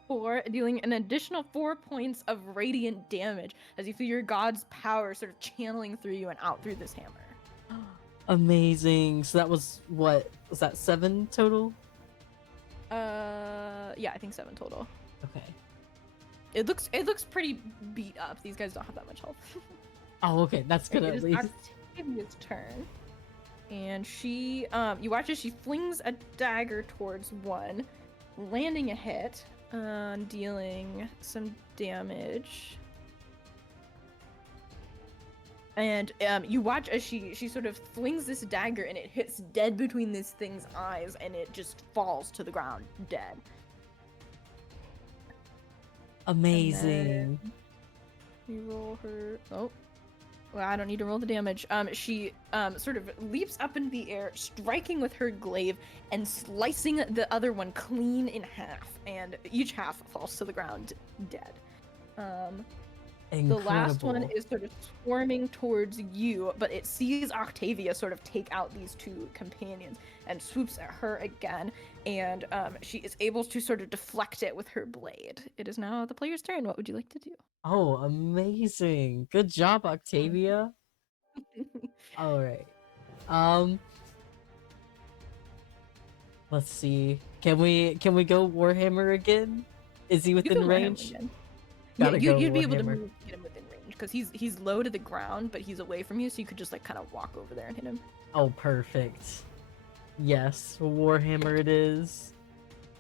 4, dealing an additional 4 points of radiant damage as you feel your god's power sort of channeling through you and out through this hammer. Amazing. So that was what? Was that 7 total? Yeah, I think 7 total. Okay. It looks pretty beat up. These guys don't have that much health. Oh, okay. That's good at least. Octavia's turn. And she, you watch as she flings a dagger towards one, landing a hit, dealing some damage. And you watch as she sort of flings this dagger and it hits dead between this thing's eyes and it just falls to the ground dead. Amazing. You roll her. Oh, well, I don't need to roll the damage. She sort of leaps up into the air, striking with her glaive and slicing the other one clean in half, and each half falls to the ground dead. Incredible. The last one is sort of swarming towards you, but it sees Octavia sort of take out these 2 companions and swoops at her again, and she is able to sort of deflect it with her blade. It is now the player's turn. What would you like to do? Oh, amazing. Good job, Octavia. All right. Let's see. Can we go Warhammer again? Is he within range? Yeah, Gotta go you'd be able to Warhammer. move to get him within range because he's low to the ground, but he's away from you, so you could just like kind of walk over there and hit him. Oh, perfect. Yes, Warhammer it is.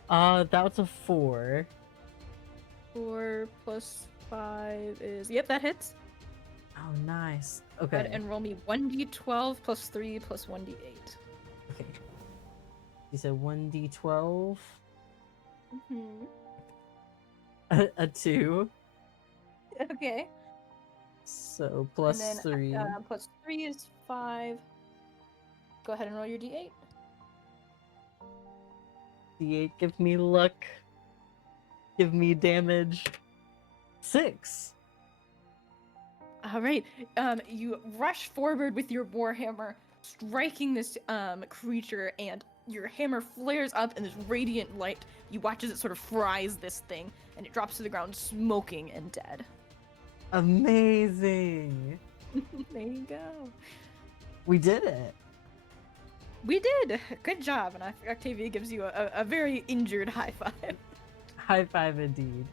That was a 4. 4 plus 5 is that hits. Oh, nice. Go Okay. ahead and roll me 1d12 plus 3 plus 1d8. Okay. You said 1d12. Mm-hmm. A 2. Okay. So plus and then, 3. Plus 3 is 5. Go ahead and roll your d8. D8, give me luck. Give me damage. 6. All right. You rush forward with your warhammer, striking this creature, and your hammer flares up in this radiant light. You watch as it sort of fries this thing, and it drops to the ground, smoking and dead. Amazing. There you go. We did it. We did. Good job. And Octavia gives you a very injured high five. High five indeed.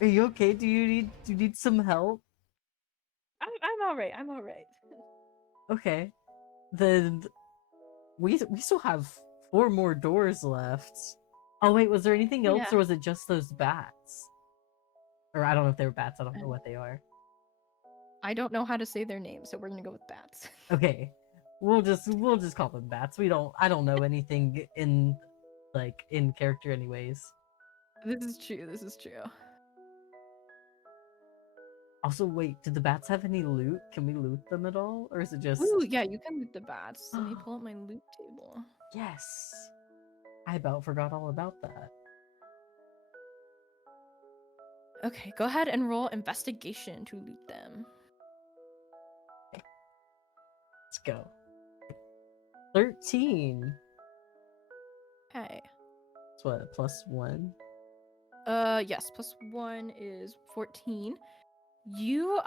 Are you okay? Do you need some help? I'm all right. I'm all right. Okay. Then we still have 4 more doors left. Oh wait, was there anything else, Yeah. or was it just those bats? Or I don't know if they were bats. I don't know what they are. I don't know how to say their names, so we're gonna go with bats. Okay, we'll just call them bats. I don't know anything in character anyways. This is true. This is true. Also, wait, did the bats have any loot? Can we loot them at all, or is it just? Ooh, yeah, you can loot the bats. Let me pull up my loot table. Yes. I about forgot all about that. Okay, go ahead and roll investigation to loot them. Let's go. 13. Okay. It's what, +1? Yes, +1 is 14. You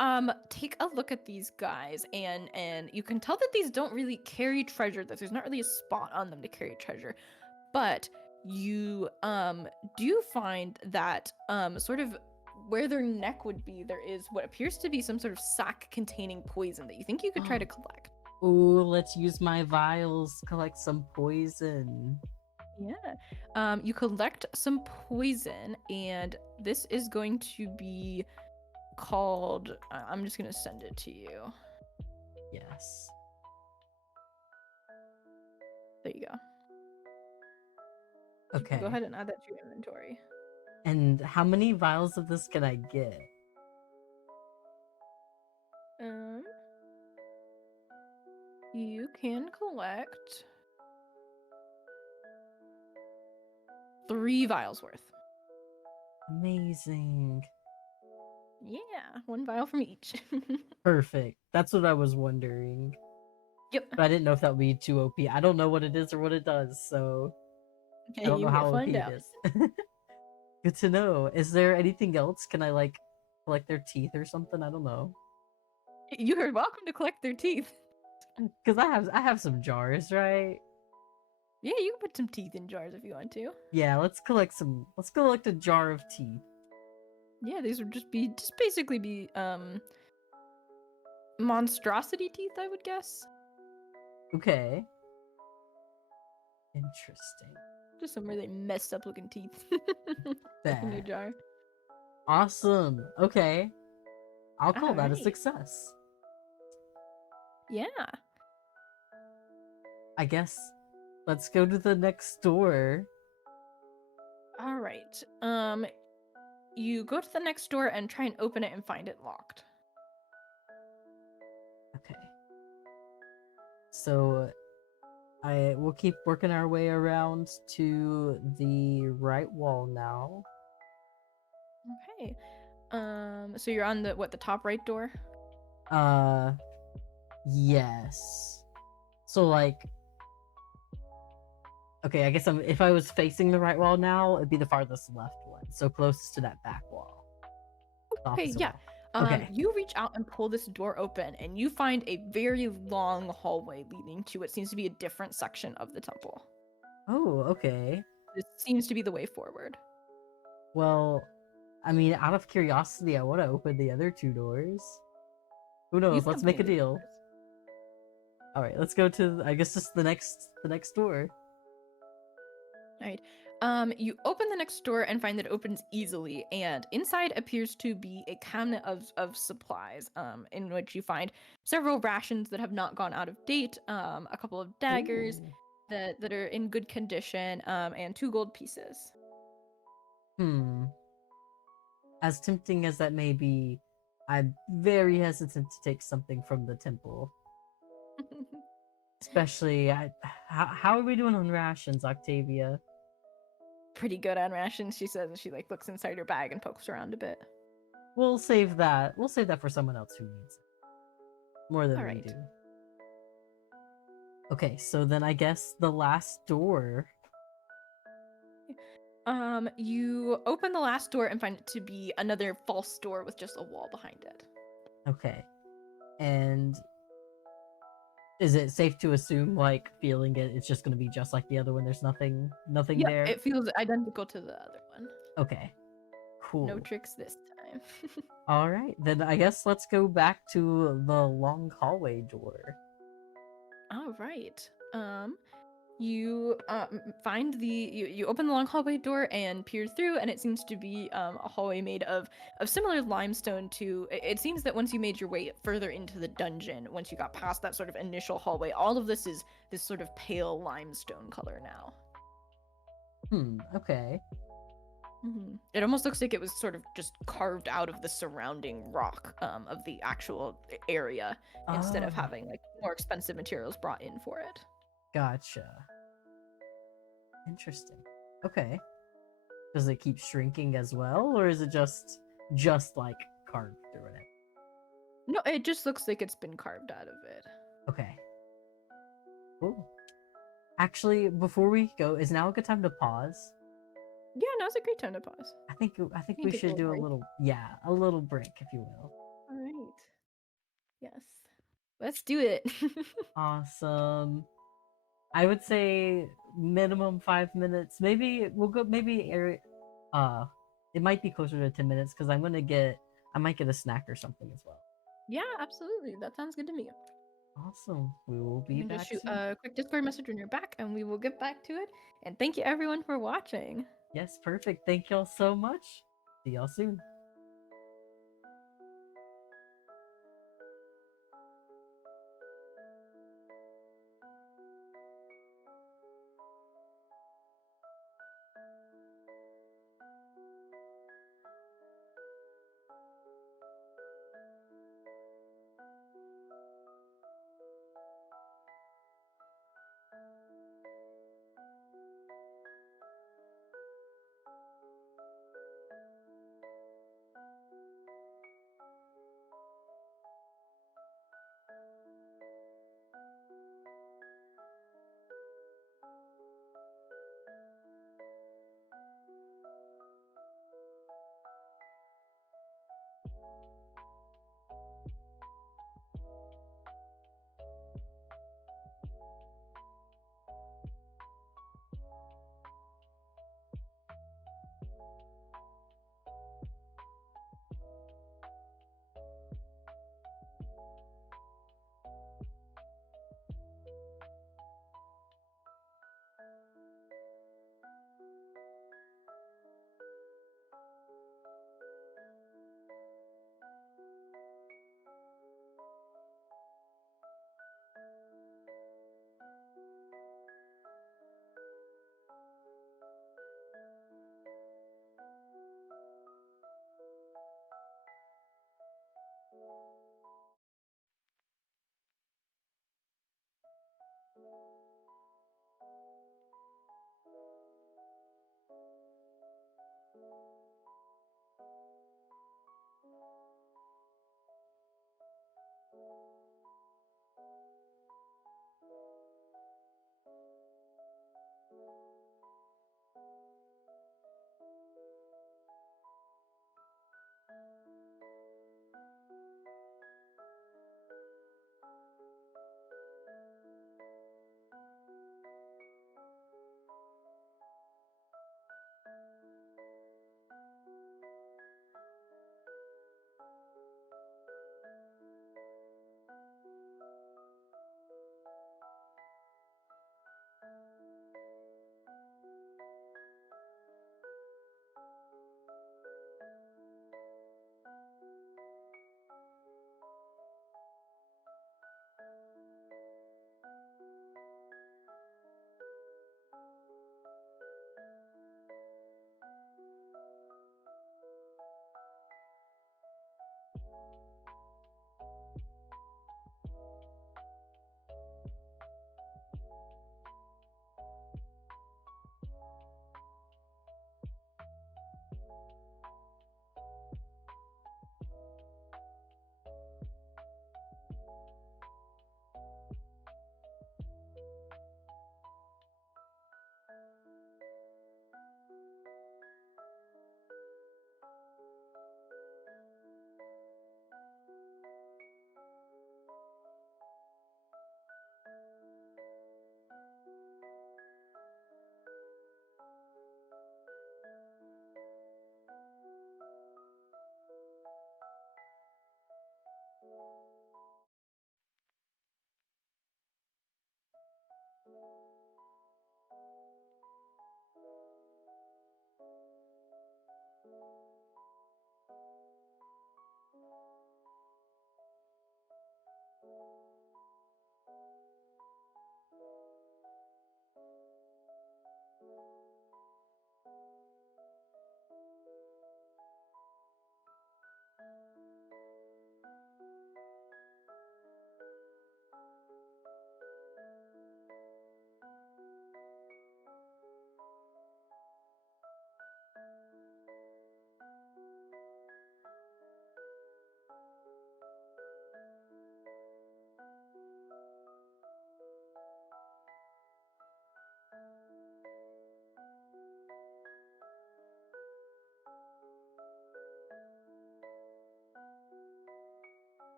take a look at these guys and you can tell that these don't really carry treasure, that there's not really a spot on them to carry treasure. But you do find that sort of where their neck would be, there is what appears to be some sort of sack containing poison that you think you could try to collect. Ooh, let's use my vials, collect some poison. Yeah. You collect some poison, and this is going to be called. I'm just gonna send it to you. Yes. There you go. You can go Okay. ahead and add that to your inventory. And how many vials of this can I get? Um, you can collect 3 vials worth. Amazing. Yeah, 1 vial from each. Perfect. That's what I was wondering. Yep. But I didn't know if that would be too OP. I don't know what it is or what it does, so I Okay, don't know you will how OP find it out. is. Good to know. Is there anything else? Can I like collect their teeth or something? I don't know. You are welcome to collect their teeth. Cause I have some jars, right? Yeah, you can put some teeth in jars if you want to. Yeah, let's collect a jar of teeth. Yeah, these would just basically be monstrosity teeth, I would guess. Okay. Interesting. Just some really messed up looking teeth in your Bet. jar. Awesome. Okay. I'll call All that a right. success. Yeah. I guess let's go to the next door. All right. You go to the next door and try and open it and find it locked. Okay. So I will keep working our way around to the right wall now. Okay. So you're on the top right door? Uh yes. So like okay, I guess if I was facing the right wall now, it'd be the farthest left one. So closest to that back wall. The Okay, opposite yeah. wall. Okay. You reach out and pull this door open, and you find a very long hallway leading to what seems to be a different section of the temple. Oh, okay. This seems to be the way forward. Well, I mean, out of curiosity, I want to open the other two doors. Who You knows? can Let's open make the a other deal. doors. All right, let's go to I guess just the next door. All right. You open the next door and find that it opens easily, and inside appears to be a cabinet of supplies, in which you find several rations that have not gone out of date, a couple of daggers Ooh. that are in good condition, and 2 gold pieces. Hmm. As tempting as that may be, I'm very hesitant to take something from the temple. Especially, how are we doing on rations, Octavia? Pretty good on rations, she says, and she like looks inside her bag and pokes around a bit. We'll save that. We'll save that for someone else who needs it more than All we right. do. Okay, so then I guess the last door. You open the last door and find it to be another false door with just a wall behind it. Okay, and is it safe to assume, like, feeling it, it's just gonna be just like the other one? There's nothing Yep, there. it feels identical to the other one. Okay, No cool. tricks this time. All right, then I guess let's go back to the long hallway door. All right. You find you open the long hallway door and peer through, and it seems to be a hallway made of similar limestone to. It seems that once you made your way further into the dungeon, once you got past that sort of initial hallway, all of this is this sort of pale limestone color now. Okay. It almost looks like it was sort of just carved out of the surrounding rock of the actual area instead of Oh, having like more expensive materials brought in for it. gotcha. Interesting. Okay. Does it keep shrinking as well, or is it just like carved through it? No, it just looks like it's been carved out of it. Okay. Cool. Actually, before we go, is now a good time to pause? Yeah, now's a great time to pause. I think We can we take a should little do a break. little, yeah, a little break, if you will. All right. Yes. Let's do it. Awesome. I would say minimum 5 minutes. Maybe we'll go. Maybe uh, it might be closer to 10 minutes because I might get a snack or something as well. Yeah, absolutely. That sounds good to me. Awesome. We will You be can just back shoot soon. a quick Discord message when you're back, and we will get back to it. And thank you everyone for watching. Yes, perfect. Thank y'all so much. See y'all soon.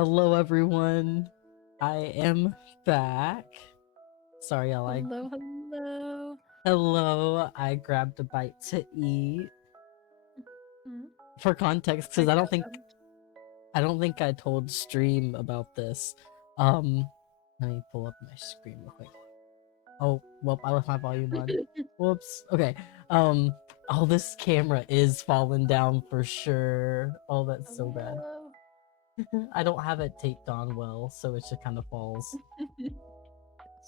Hello, everyone. I am back. Sorry, y'all. Hello. Hello. I grabbed a bite to eat. Hmm? For context, because I don't think I told stream about this. Let me pull up my screen real quick. Oh, well, I left my volume on. Whoops. Okay. Oh, this camera is falling down for sure. Oh, that's so bad. I don't have it taped on well, so it just kind of falls.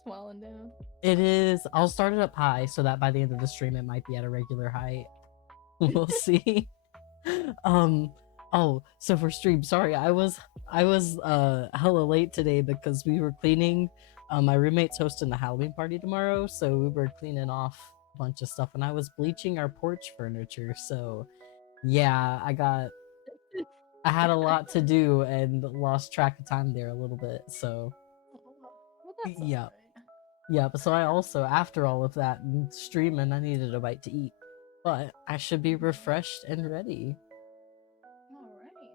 Swelling down. It is. I'll start it up high so that by the end of the stream it might be at a regular height. We'll see. um oh, so for stream, sorry, I was hella late today because we were cleaning. My roommate's hosting the Halloween party tomorrow, so we were cleaning off a bunch of stuff and I was bleaching our porch furniture. So yeah, I had a lot to do and lost track of time there a little bit. So Well, that's yeah. alright. Yeah, but so I also, after all of that streaming, I needed a bite to eat. But I should be refreshed and ready Alright.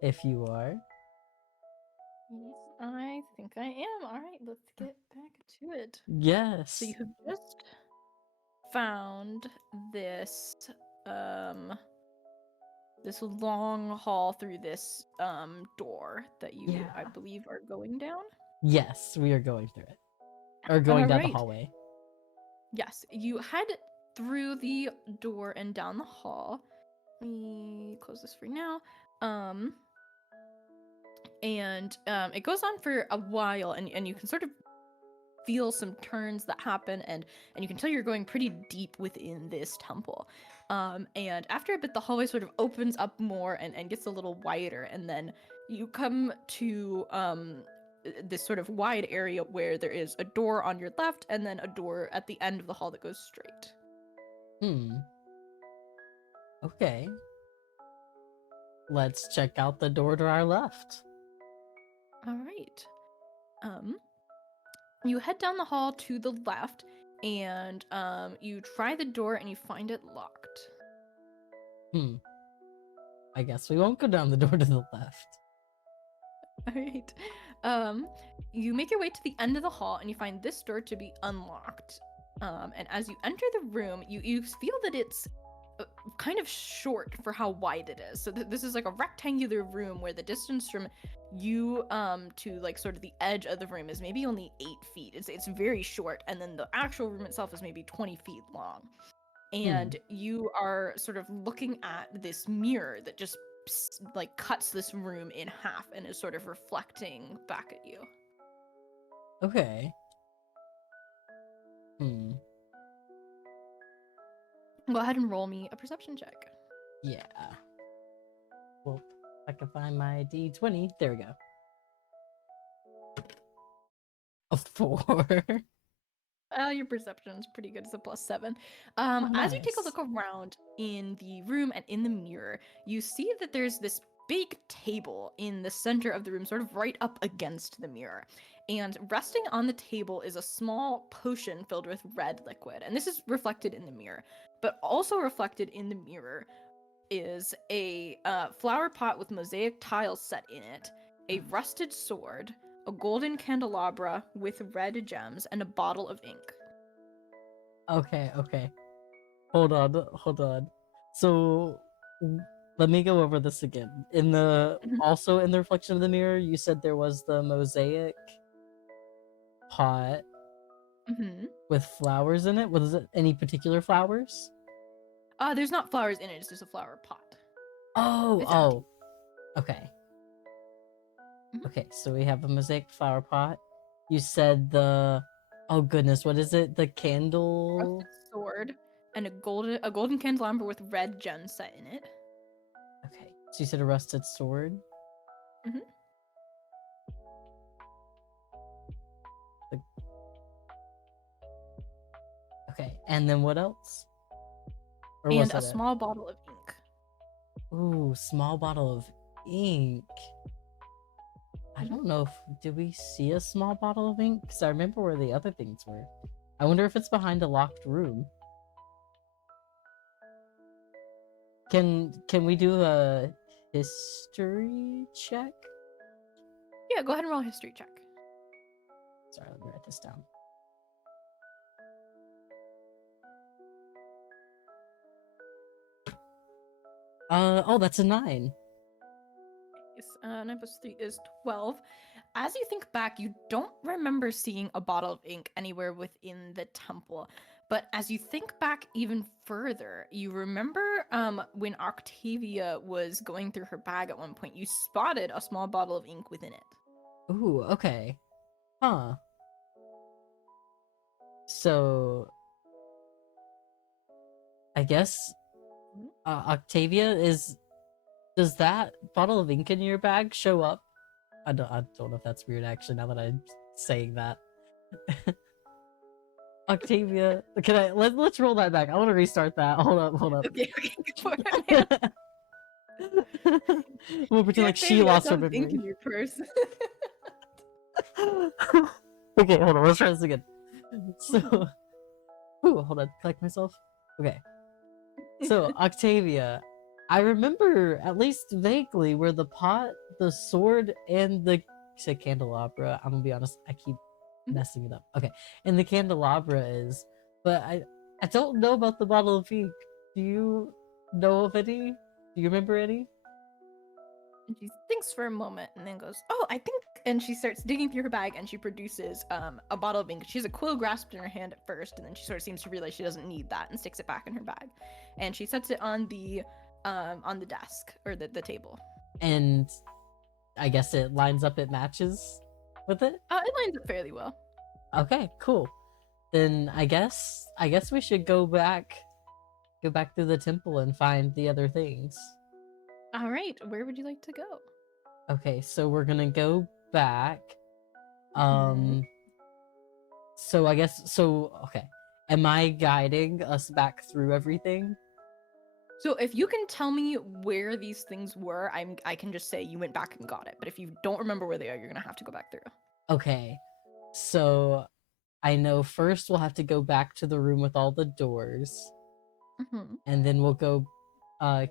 if you are. Yes, I think I am. Alright, let's get back to it. Yes. So you have just found this this long hall through this door that you I Yeah. believe are going down. Yes, we are going through it. Or going down the Alright. hallway. Yes, you head through the door and down the hall. Let me close this for now. And it goes on for a while, and you can sort of feel some turns that happen, and you can tell you're going pretty deep within this temple. And after a bit, the hallway sort of opens up more and gets a little wider, and then you come to this sort of wide area where there is a door on your left and then a door at the end of the hall that goes straight. Okay. Let's check out the door to our left. All right. You head down the hall to the left, and you try the door and you find it locked. I guess we won't go down the door to the left. All right. You make your way to the end of the hall and you find this door to be unlocked. And as you enter the room, you feel that it's kind of short for how wide it is. So this is like a rectangular room where the distance from you to like sort of the edge of the room is maybe only 8 feet. It's very short, and then the actual room itself is maybe 20 feet long. And you are sort of looking at this mirror that just like cuts this room in half and is sort of reflecting back at you. Okay. Go ahead and roll me a perception check. Yeah. Well, I can find my D20. There we go. A 4. Your perception's pretty good. It's a +7. Oh, As you take a nice. look around in the room and in the mirror, you see that there's this big table in the center of the room, sort of right up against the mirror. And resting on the table is a small potion filled with red liquid. And this is reflected in the mirror. But also reflected in the mirror is a flower pot with mosaic tiles set in it, a rusted sword, a golden candelabra with red gems, and a bottle of ink. Okay. Hold on. So let me go over this again. Also in the reflection of the mirror, you said there was the mosaic pot with flowers in it. Was it any particular flowers? There's not flowers in it, it's just a flower pot. Oh, It's empty. Okay. Mhm. Okay, so we have a mosaic flower pot. You said oh goodness, what is it? The candle. Rusted sword and a golden candelabra with red gems set in it. Okay, so you said a rusted sword. Mhm. Okay, and then what else? Or was And that a small bottle of ink. Ooh, small bottle of ink. I don't know if did we see a small bottle of ink? Because I remember where the other things were. I wonder if it's behind a locked room. Can we do a history check? Yeah, go ahead and roll a history check. Sorry, let me write this down. Oh, that's a 9. 9 plus 3 is 12. As you think back, you don't remember seeing a bottle of ink anywhere within the temple. But as you think back even further, you remember when Octavia was going through her bag at one point, you spotted a small bottle of ink within it. Ooh, okay. Huh. So, I guess Octavia is. Does that bottle of ink in your bag show up? I don't know if that's weird actually. Now that I'm saying that, Octavia, let's roll that back. I want to restart that. Hold up. Okay, go for it. We'll pretend like she Octavia lost her dumped ink memory. in your purse. Okay, hold on. Let's try this again. So, ooh, hold on. Collect myself. Okay. So, Octavia, I remember at least vaguely where the pot, the sword, and the candelabra. I'm gonna be honest. I keep messing it up. Okay, and the candelabra is, but I don't know about the bottle of ink. Do you know of any? Do you remember any? And she thinks for a moment and then goes, "Oh, I think." And she starts digging through her bag and she produces a bottle of ink. She has a quill grasped in her hand at first, and then she sort of seems to realize she doesn't need that and sticks it back in her bag. And she sets it on the desk or the table. And I guess it lines up. It matches with it. It lines up fairly well. Okay, cool. Then I guess we should go back through the temple and find the other things. All right, where would you like to go? Okay, so we're gonna go back. Mhm. So I guess okay. Am I guiding us back through everything? So if you can tell me where these things were, I can just say you went back and got it. But if you don't remember where they are, you're gonna have to go back through. Okay. So I know first we'll have to go back to the room with all the doors, Mm-hmm. and then we'll go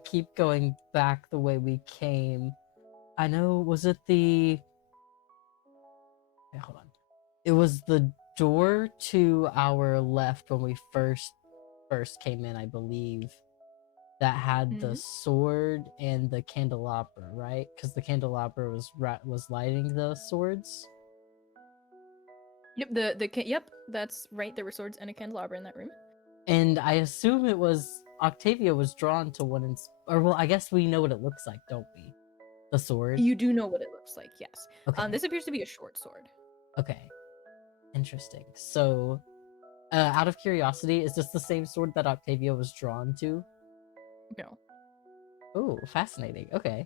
keep going back the way we came. I know, was it the hold on. It was the door to our left when we first came in, I believe, that had the Mhm. sword and the candelabra, right? Because the candelabra was lighting the swords. Yep, yep, that's right. There were swords and a candelabra in that room. And I assume it was Octavia was drawn to one, or well, I guess we know what it looks like, don't we? The sword. You do know what it looks like, yes. Okay. This appears to be a short sword. Okay. Interesting. So, out of curiosity, is this the same sword that Octavia was drawn to? No. Oh, fascinating. Okay.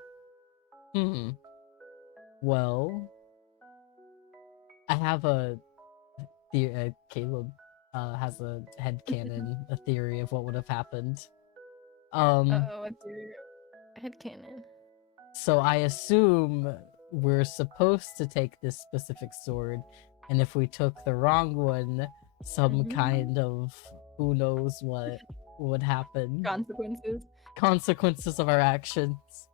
Well, I have a theory. Caleb has a headcanon, a theory of what would have happened. What's your headcanon? So I assume we're supposed to take this specific sword, and if we took the wrong one, some kind of who knows what would happen. Consequences of our actions.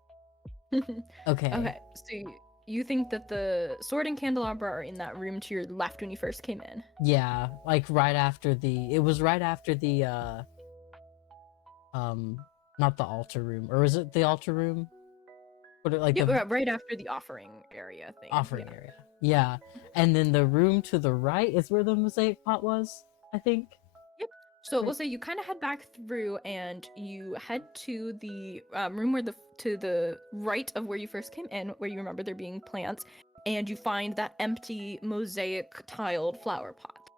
Okay. Okay, so you think that the sword and candelabra are in that room to your left when you first came in? Yeah, like right after it was right after the not the altar room, or is it the altar room? Like the right after the offering area thing. offering Yeah. area. Yeah, and then the room to the right is where the mosaic pot was, I think. Yep. So we'll say you kind of head back through, and you head to the room to the right of where you first came in, where you remember there being plants, and you find that empty mosaic tiled flower pot.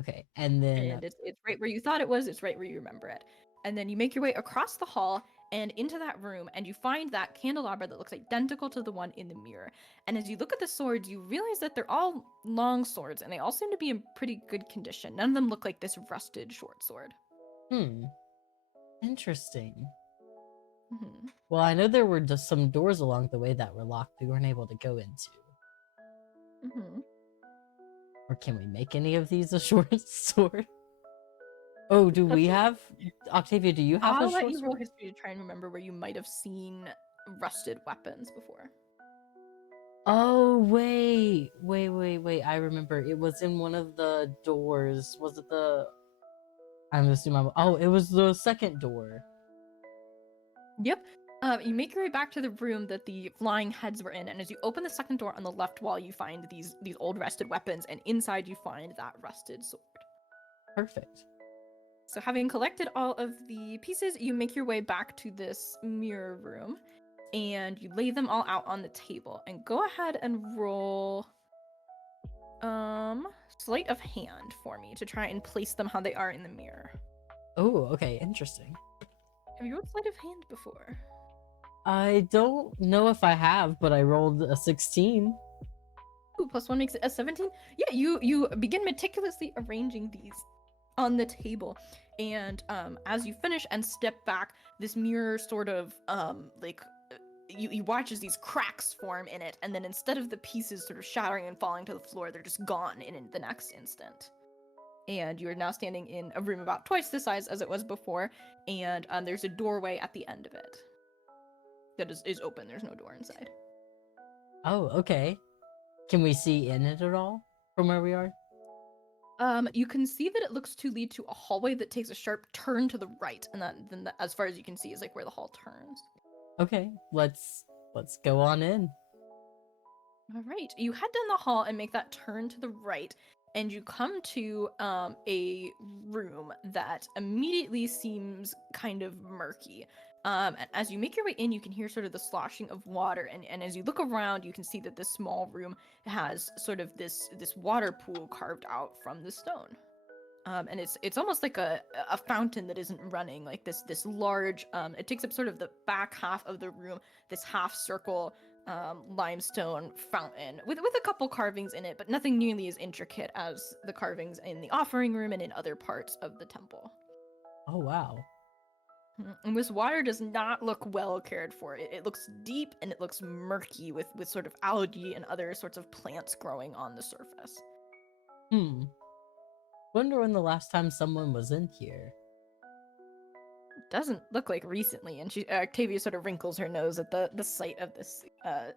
Okay, and then And it's right where you thought it was. It's right where you remember it. And then you make your way across the hall and into that room, and you find that candelabra that looks identical to the one in the mirror. And as you look at the swords, you realize that they're all long swords, and they all seem to be in pretty good condition. None of them look like this rusted short sword. Interesting. Mm-hmm. Well, I know there were just some doors along the way that were locked we weren't able to go into. Mm-hmm. Or can we make any of these a short sword? Oh, do we have Octavia? Do you have I'll a let short you roll sword? history to try and remember where you might have seen rusted weapons before. Oh, wait. I remember. It was in one of the doors. Was it the. I'm assuming. Oh, it was the second door. Yep. You make your way back to the room that the flying heads were in, and as you open the second door on the left wall, you find these old rusted weapons, and inside you find that rusted sword. Perfect. So having collected all of the pieces, you make your way back to this mirror room, and you lay them all out on the table. And go ahead and roll sleight of hand for me to try and place them how they are in the mirror. Oh, okay. Interesting. Have you rolled sleight of hand before? I don't know if I have, but I rolled a 16. Ooh, +1 makes it a 17. Yeah, you begin meticulously arranging these on the table, and as you finish and step back, this mirror sort of you watch as these cracks form in it, and then instead of the pieces sort of shattering and falling to the floor, they're just gone in the next instant. And you are now standing in a room about twice the size as it was before, and there's a doorway at the end of it that is open. There's no door inside. Oh, okay. Can we see in it at all from where we are? You can see that it looks to lead to a hallway that takes a sharp turn to the right, and as far as you can see, is like where the hall turns. Okay, let's go on in. All right, you head down the hall and make that turn to the right, and you come to a room that immediately seems kind of murky. And as you make your way in, you can hear sort of the sloshing of water, and as you look around, you can see that this small room has sort of this water pool carved out from the stone. And it's almost like a fountain that isn't running, like this large. It takes up sort of the back half of the room, this half circle limestone fountain with a couple carvings in it, but nothing nearly as intricate as the carvings in the offering room and in other parts of the temple. Oh, wow. And this water does not look well cared for. It looks deep and it looks murky with sort of algae and other sorts of plants growing on the surface. Wonder when the last time someone was in here. Doesn't look like recently, and Octavia sort of wrinkles her nose at the sight of this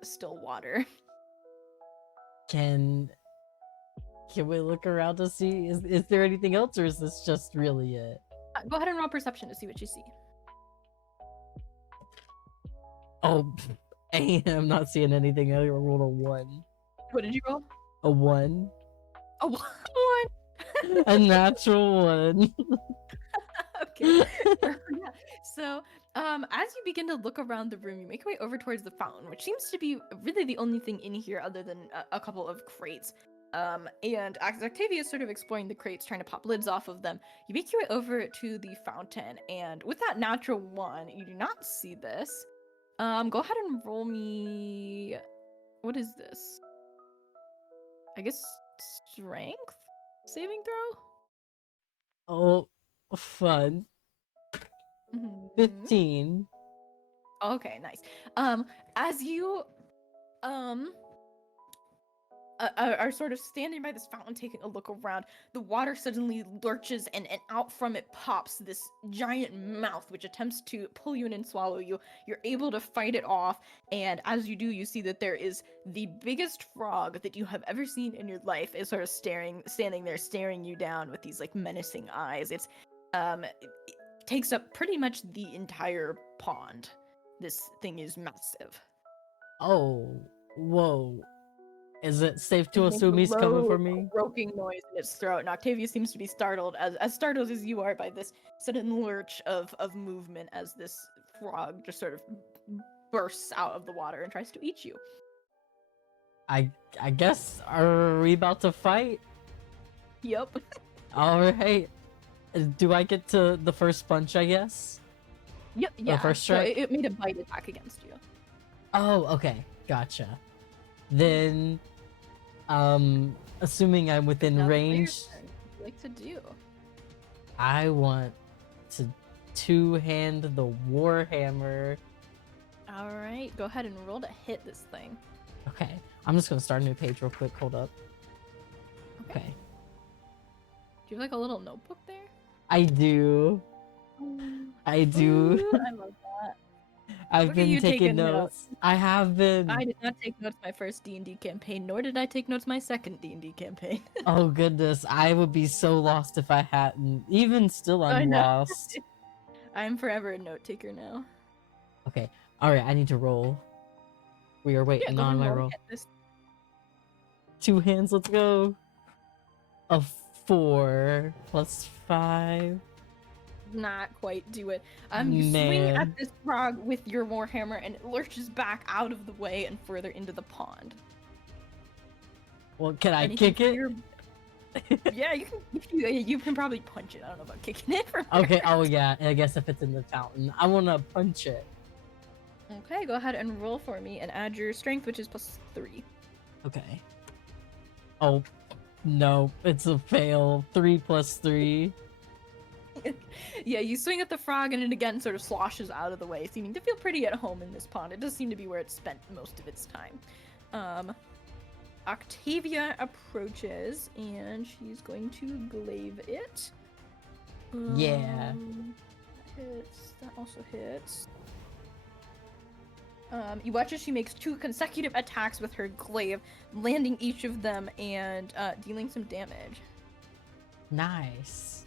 still water. Can we look around to see is there anything else, or is this just really it? Go ahead and roll perception to see what you see. Oh, I'm not seeing anything. I rolled a 1. What did you roll? A 1. A 1. A natural 1. Okay. Yeah. So, as you begin to look around the room, you make your way over towards the fountain, which seems to be really the only thing in here other than a couple of crates. And as Octavia is sort of exploring the crates, trying to pop lids off of them, you make your way over to the fountain, and with that natural 1, you do not see this. Go ahead and roll me. What is this? I guess strength saving throw? Oh, fun. Mhm. 15. Okay, nice. As you are sort of standing by this fountain taking a look around, the water suddenly lurches and out from it pops this giant mouth which attempts to pull you in and swallow you. You're able to fight it off, and as you do, you see that there is the biggest frog that you have ever seen in your life is sort of standing there staring you down with these like menacing eyes. It takes up pretty much the entire pond. This thing is massive. Oh, whoa. Is it safe to It makes assume a he's coming for low me? croaking noise in its throat, and Octavia seems to be startled, as startled as you are by this sudden lurch of movement as this frog just sort of bursts out of the water and tries to eat you. I guess, are we about to fight? Yep. Alright. Do I get to the first punch, I guess? Yep. Yeah. first So strike? it made a bite attack against you. Oh, okay. Gotcha. Then, assuming I'm within Now the range, player's turn. What would you like to do? I want to two-hand the Warhammer. All right. Go ahead and roll to hit this thing. Okay. I'm just gonna start a new page real quick. Hold up. Okay. Okay. Do you have like a little notebook there? I do. I do. Ooh, I love that. I've Look at been you taking taking notes. notes. I have been. I did not take notes my first D&D campaign, nor did I take notes my second D&D campaign. Oh goodness, I would be so lost if I hadn't. Even still, I I'm know. lost. I'm forever a note taker now. Okay, alright, I need to roll. We are Yeah, waiting go ahead on and my roll to roll. get this. 2 hands, let's go. A 4 plus 5. Not quite do it. You swing at Man. this frog with your warhammer, and it lurches back out of the way and further into the pond. Well, can I Anything kick for it? your- Yeah, you can. You can probably punch it. I don't know about kicking it. From Okay, there. oh yeah, I guess if it's in the fountain. I wanna punch it. Okay, go ahead and roll for me and add your strength, which is +3. Okay. Oh, no, it's a fail. 3 plus 3. Yeah, you swing at the frog, and it again sort of sloshes out of the way, seeming to feel pretty at home in this pond. It does seem to be where it spent most of its time. Octavia approaches, and she's going to glaive it. Yeah. That hits. That also hits. You watch as she makes 2 consecutive attacks with her glaive, landing each of them and dealing some damage. Nice.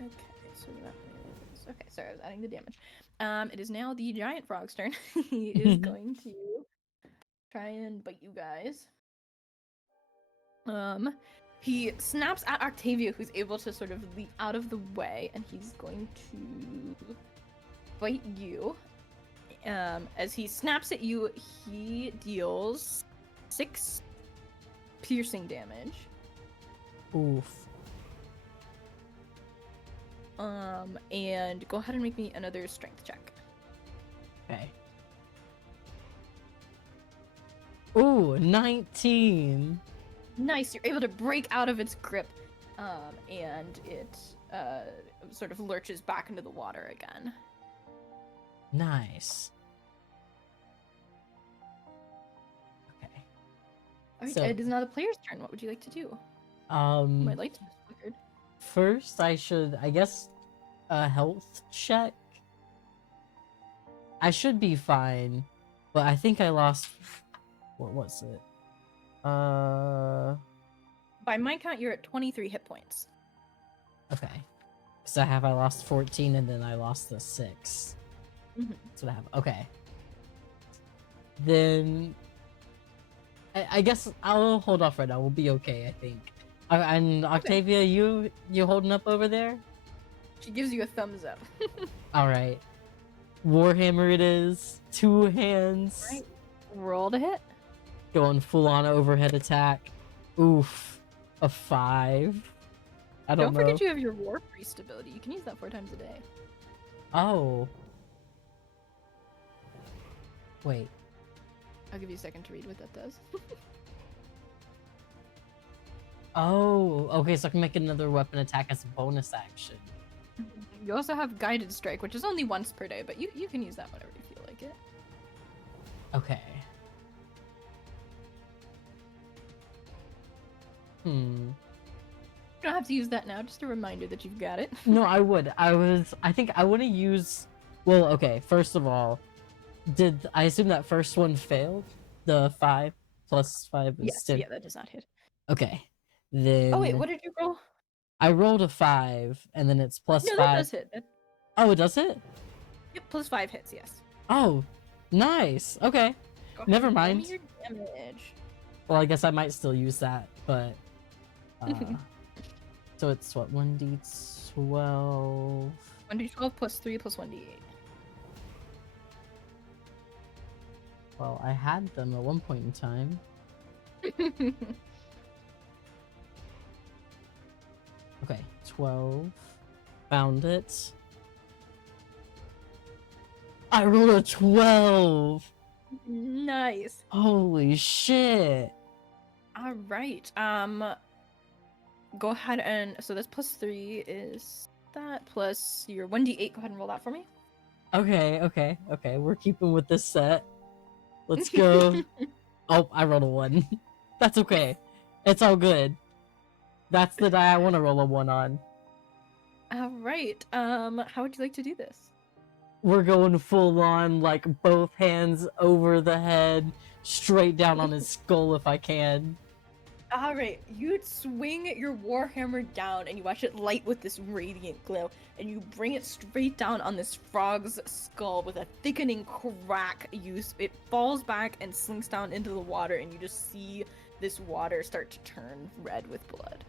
Okay, so that is... Okay, sorry, I was adding the damage. It is now the giant frog's turn. He is going to try and bite you guys. He snaps at Octavia, who's able to sort of leap out of the way, and he's going to bite you. As he snaps at you, he deals 6 piercing damage. Oof. And go ahead and make me another strength check. Okay. Ooh, 19. Nice, you're able to break out of its grip, and it sort of lurches back into the water again. Nice. Okay. Alright, So- it is now the player's turn. What would you like to do? My lights just flickered. First, I should, I guess, a health check. I should be fine, but I think I lost. What was it? By my count, you're at 23 hit points. Okay. So I lost 14 and then I lost the 6. Mhm. That's what I have. Okay. Then I guess I'll hold off right now. We'll be okay, I think. And Octavia, you holding up over there? She gives you a thumbs up. All right. Warhammer it is. 2 hands. Right. Roll to hit. Going full on overhead attack. Oof. A 5. I don't know. forget you have your war priest ability. You can use that 4 times a day. Oh. Wait. I'll give you a second to read what that does. Oh, okay, so I can make another weapon attack as a bonus action. You also have guided strike, which is only once per day, but you can use that whenever you feel like it. Okay. You don't have to use that now, just a reminder that you've got it. No, I would. I think I want to use. Well, okay. First of all, did I assume that first one failed? The 5 plus 5 is Yes, 10. yeah, that does not hit. Okay. Then. Oh wait, what did you roll? I rolled a 5, and then it's plus No, 5. that does hit. Oh, it does hit? Yep, plus 5 hits, yes. Oh, nice. Okay. Go ahead Never and roll me mind. your damage. Well, I guess I might still use that, but. So it's what, 1d12? 1d12 plus 3 plus 1d8. Well, I had them at one point in time. Okay, 12. Found it. I rolled a 12! Nice. Holy shit! All right. Go ahead and so that's plus 3 is that plus your 1d8. Go ahead and roll that for me. Okay. We're keeping with this set. Let's go. Oh, I rolled a 1. That's okay. It's all good. That's the die I want to roll a 1 on. All right. How would you like to do this? We're going full on, like both hands over the head, straight down on his skull if I can. All right, you swing your warhammer down, and you watch it light with this radiant glow, and you bring it straight down on this frog's skull with a thickening crack. It falls back and slinks down into the water, and you just see this water start to turn red with blood.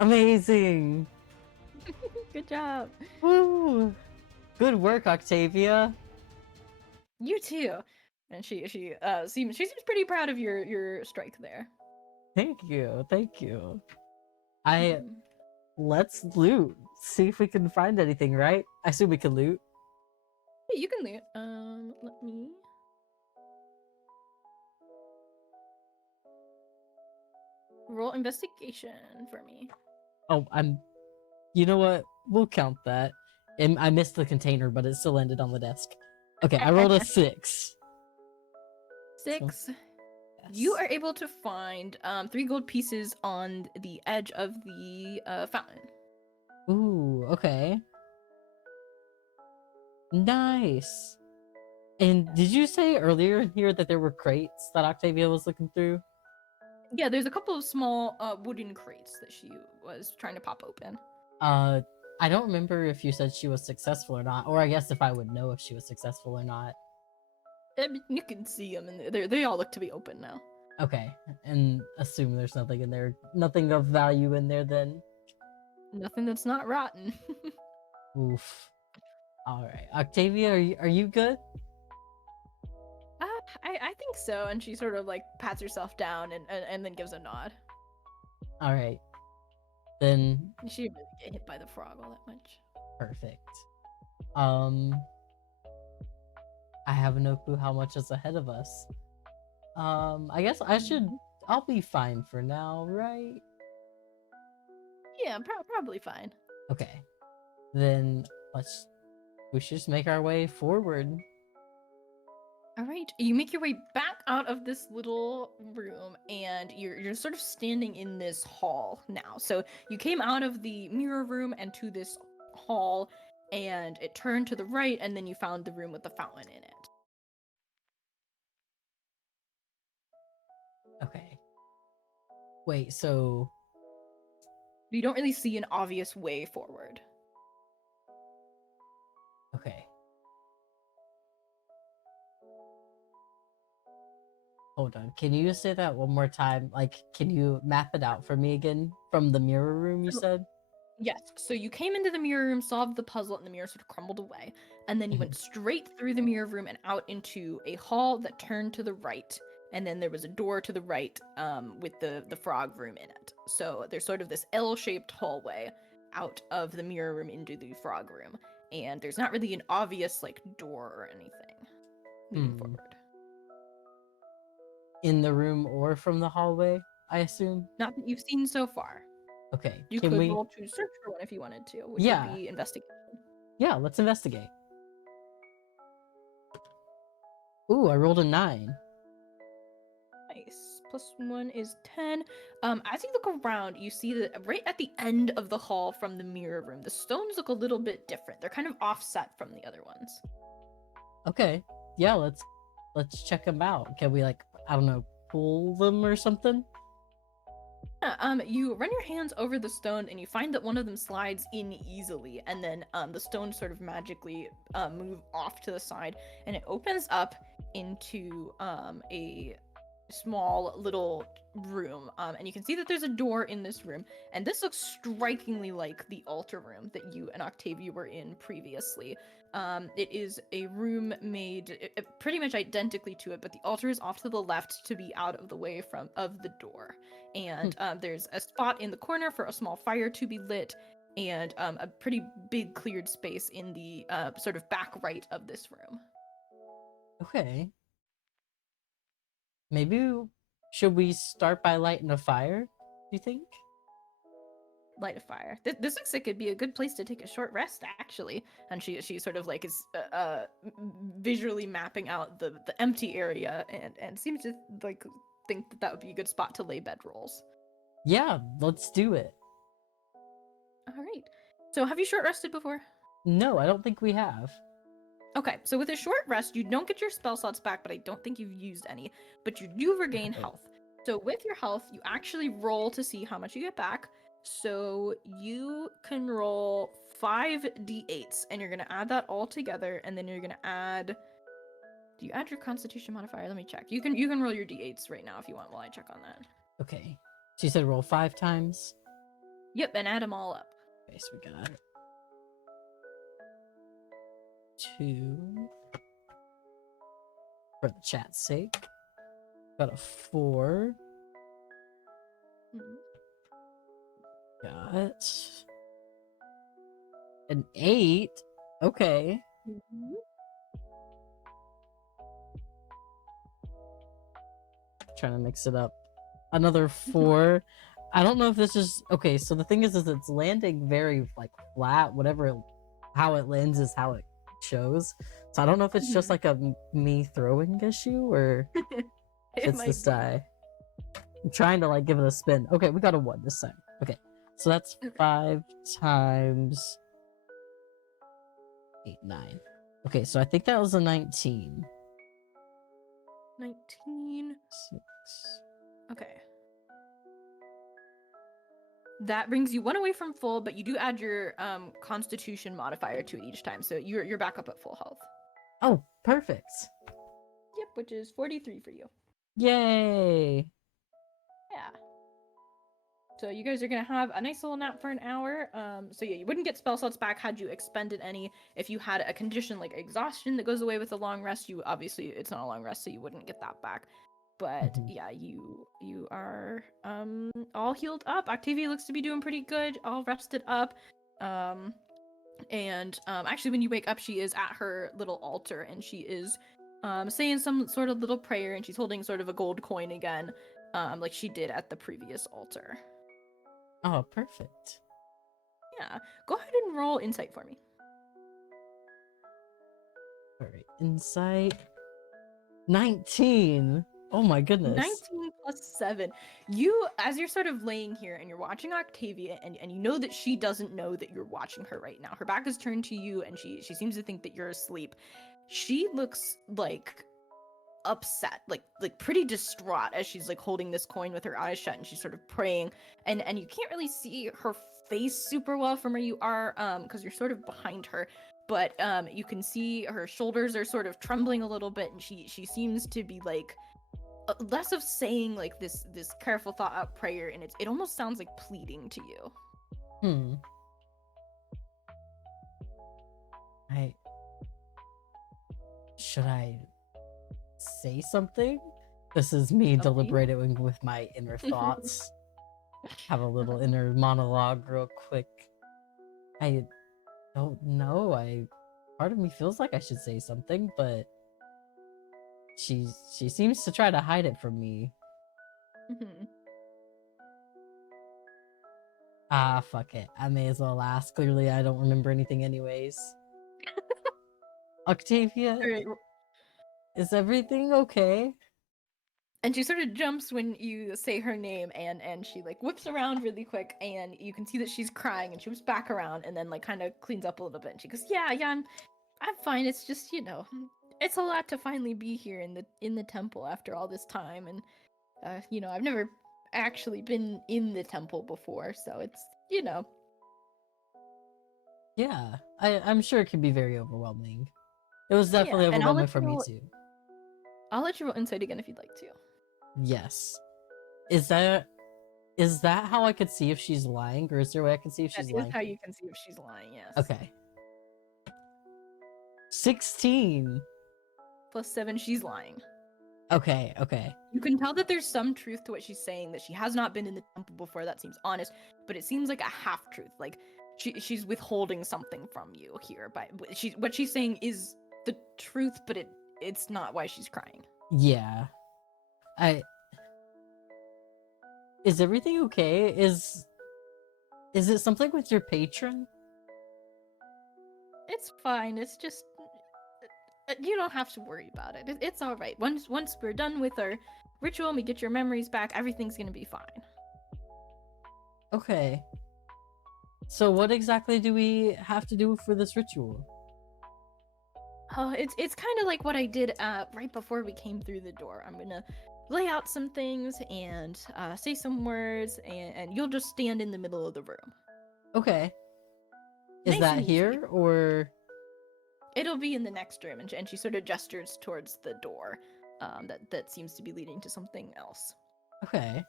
Amazing! Good job. Woo! Good work, Octavia. You too. And she seems pretty proud of your strike there. Thank you, thank you. I Mhm. let's loot. See if we can find anything, right? I assume we can loot. Yeah, you can loot. Let me. Roll investigation for me. Oh, you know what? We'll count that. And I missed the container, but it still ended on the desk. Okay, I rolled a 6. 6. So, You yes. are able to find 3 gold pieces on the edge of the fountain. Ooh, okay. Nice. And did you say earlier in here that there were crates that Octavia was looking through? Yeah, there's a couple of small wooden crates that she was trying to pop open. Uh, I don't remember if you said she was successful or not, or I guess if I would know if she was successful or not. I mean, you can see them, and they all look to be open now. Okay, and assume there's nothing in there, nothing of value in there then. Nothing that's not rotten. Oof. All right, Octavia, are you good? I think so. And she sort of like pats herself down and then gives a nod. All right, then She didn't really get hit by the frog all that much. perfect. Um, I have no clue how much is ahead of us. I guess I'll be fine for now, right? Yeah, probably fine. Okay, then we should just make our way forward. All right, you make your way back out of this little room, and you're sort of standing in this hall now. So you came out of the mirror room and to this hall, and it turned to the right, and then you found the room with the fountain in it. Okay. Wait, so You don't really see an obvious way forward. okay. Hold on. Can you say that one more time? Like, can you map it out for me again from the mirror room you So, said? yes, so you came into the mirror room, solved the puzzle, and the mirror sort of crumbled away. And then you Mhm. went straight through the mirror room and out into a hall that turned to the right. And then there was a door to the right with the frog room in it. So there's sort of this L-shaped hallway out of the mirror room into the frog room. And there's not really an obvious like door or anything moving Hmm. forward. In the room or from the hallway, I assume? Not that you've seen so far. Okay. You Can could we roll to search for one if you wanted to, which would Yeah. be investigation. Yeah, let's investigate. Ooh, I rolled a 9. Nice. +1 is 10. As you look around, you see that right at the end of the hall from the mirror room, the stones look a little bit different. They're kind of offset from the other ones. Okay. Yeah, let's check them out. Can we, like, I don't know, pull them or something? Yeah, you run your hands over the stone and you find that one of them slides in easily, and then the stones sort of magically move off to the side, and it opens up into a small little room. And you can see that there's a door in this room, and this looks strikingly like the altar room that you and Octavia were in previously. It is a room made pretty much identically to it, but the altar is off to the left to be out of the way of the door. And there's a spot in the corner for a small fire to be lit, and a pretty big cleared space in the sort of back right of this room. Okay. Maybe should we start by lighting a fire? Do you think? Light a fire. This looks like it'd be a good place to take a short rest, actually. And she sort of like is visually mapping out the empty area, and seems to like think that would be a good spot to lay bedrolls. Yeah, let's do it. All right. So have you short rested before? No, I don't think we have. Okay, so with a short rest, you don't get your spell slots back, but I don't think you've used any. But you do regain Right. health. So with your health, you actually roll to see how much you get back. So you can roll 5d8s, and you're gonna add that all together, and then you're gonna add. Do you add your Constitution modifier? Let me check. You can roll your d8s right now if you want, while I check on that. Okay. She said roll 5 times. Yep, and add them all up. Okay, so we got 2 for the chat's sake. Got a 4. Mhm. Got an 8. Okay. Trying to mix it up. Another 4. I don't know if this is okay. So the thing is it's landing very like flat. How it lands is how it shows. So I don't know if it's just like a me throwing issue or it's might this be. die. I'm trying to like give it a spin. Okay, we got a 1 this time. Okay, so that's 5 times 8, 9. Okay, so I think that was a 19. 19. 6. Okay. That brings you 1 away from full, but you do add your Constitution modifier to it each time, so you're back up at full health. Oh, perfect. Yep, which is 43 for you. Yay. Yeah. So you guys are gonna have a nice little nap for an hour. So yeah, you wouldn't get spell slots back had you expended any. If you had a condition like exhaustion that goes away with a long rest, you obviously it's not a long rest, so you wouldn't get that back. But yeah, you are all healed up. Octavia looks to be doing pretty good, all rested up. And actually when you wake up, she is at her little altar and she is saying some sort of little prayer, and she's holding sort of a gold coin again, like she did at the previous altar. Oh, perfect. Yeah, go ahead and roll insight for me. All right, insight 19. Oh my goodness. 19 plus 7. You, as you're sort of laying here and you're watching Octavia, and you know that she doesn't know that you're watching her right now. Her back is turned to you, and she seems to think that you're asleep. She looks like upset, like pretty distraught as she's like holding this coin with her eyes shut, and she's sort of praying, and you can't really see her face super well from where you are, because you're sort of behind her, but you can see her shoulders are sort of trembling a little bit, and she seems to be like less of saying like this careful thought out prayer, and it almost sounds like pleading to you. Should I say something? This is me deliberating with my inner thoughts. Have a little inner monologue real quick. I don't know. Part of me feels like I should say something, but she seems to try to hide it from me. Fuck it. I may as well ask. Clearly I don't remember anything anyways. Octavia, is everything okay? And she sort of jumps when you say her name, and she like whips around really quick, and you can see that she's crying, and she whips back around and then like kind of cleans up a little bit, and she goes, yeah, I'm fine. It's just, it's a lot to finally be here in the temple after all this time, and I've never actually been in the temple before, so it's. Yeah, I'm sure it can be very overwhelming. It was definitely and overwhelming for me too. I'll let you roll insight again if you'd like to. Yes. Is that how I could see if she's lying, or is there a way I can see if she's lying? That is how you can see if she's lying, yes. Okay. 16. Plus 7, she's lying. Okay. You can tell that there's some truth to what she's saying, that she has not been in the temple before. That seems honest, but it seems like a half truth. Like she's withholding something from you here. But what she's saying is the truth, but it's not why she's crying. Yeah. Is everything okay? Is it something with your patron? It's fine. It's just you don't have to worry about it. It's all right. Once we're done with our ritual and we get your memories back, everything's gonna be fine. Okay. So what exactly do we have to do for this ritual? Oh, it's kind of like what I did right before we came through the door. I'm gonna lay out some things and say some words, and you'll just stand in the middle of the room. Okay. Is Nice that and easy. here or It'll be in the next room, and she sort of gestures towards the door, that seems to be leading to something else. okay?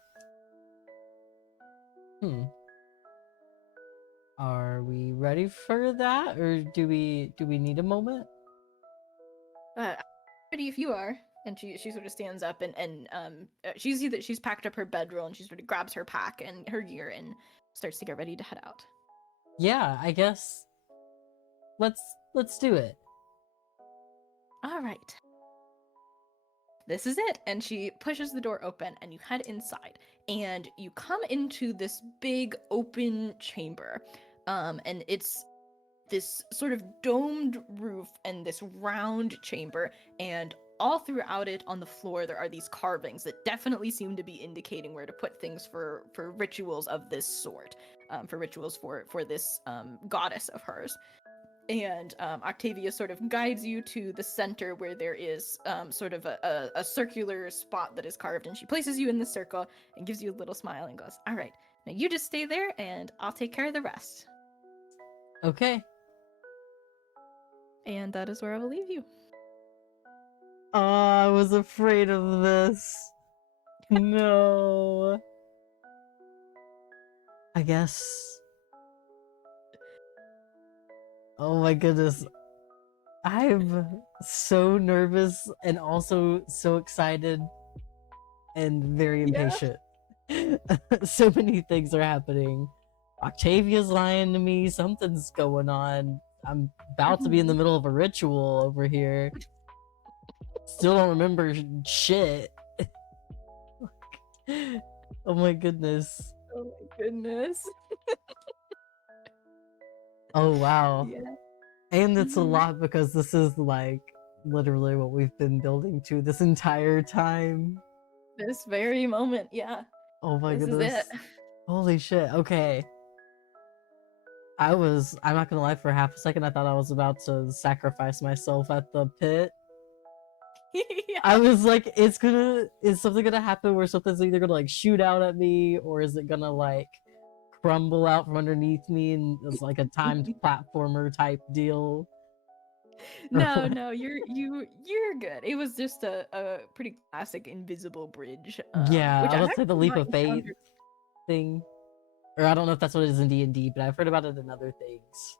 Hmm. Are we ready for that, or do we need a moment? I'm ready if you are. And she sort of stands up and she sees that she's packed up her bedroll, and she sort of grabs her pack and her gear and starts to get ready to head out. Yeah, I guess let's do it. All right. This is it. And she pushes the door open and you head inside and you come into this big open chamber. And it's this sort of domed roof and this round chamber, and all throughout it on the floor there are these carvings that definitely seem to be indicating where to put things for rituals of this sort, for rituals for this goddess of hers. And Octavia sort of guides you to the center where there is sort of a circular spot that is carved, and she places you in the circle and gives you a little smile and goes, all right, now you just stay there and I'll take care of the rest. Okay. And that is where I will leave you. Oh, I was afraid of this. No. I guess. Oh my goodness. I'm so nervous and also so excited and very Yeah. impatient. So many things are happening. Octavia's lying to me. Something's going on. I'm about to be in the middle of a ritual over here. Still don't remember shit. Oh my goodness. Oh my goodness. Oh wow. Yeah. And it's a Mhm. lot because this is like literally what we've been building to this entire time. This very moment, yeah. Oh my This is it. goodness. Holy shit. Okay. I'm not gonna lie, for half a second I thought I was about to sacrifice myself at the pit. I Yeah. was like, is something gonna happen where something's either gonna like shoot out at me, or is it gonna like crumble out from underneath me and it's like a timed platformer type deal? Or No, what? no, you're good. It was just a pretty classic invisible bridge, Yeah, which I I've would say the actually leap not of faith encountered. thing. Or I don't know if that's what it is in D&D, but I've heard about it in other things.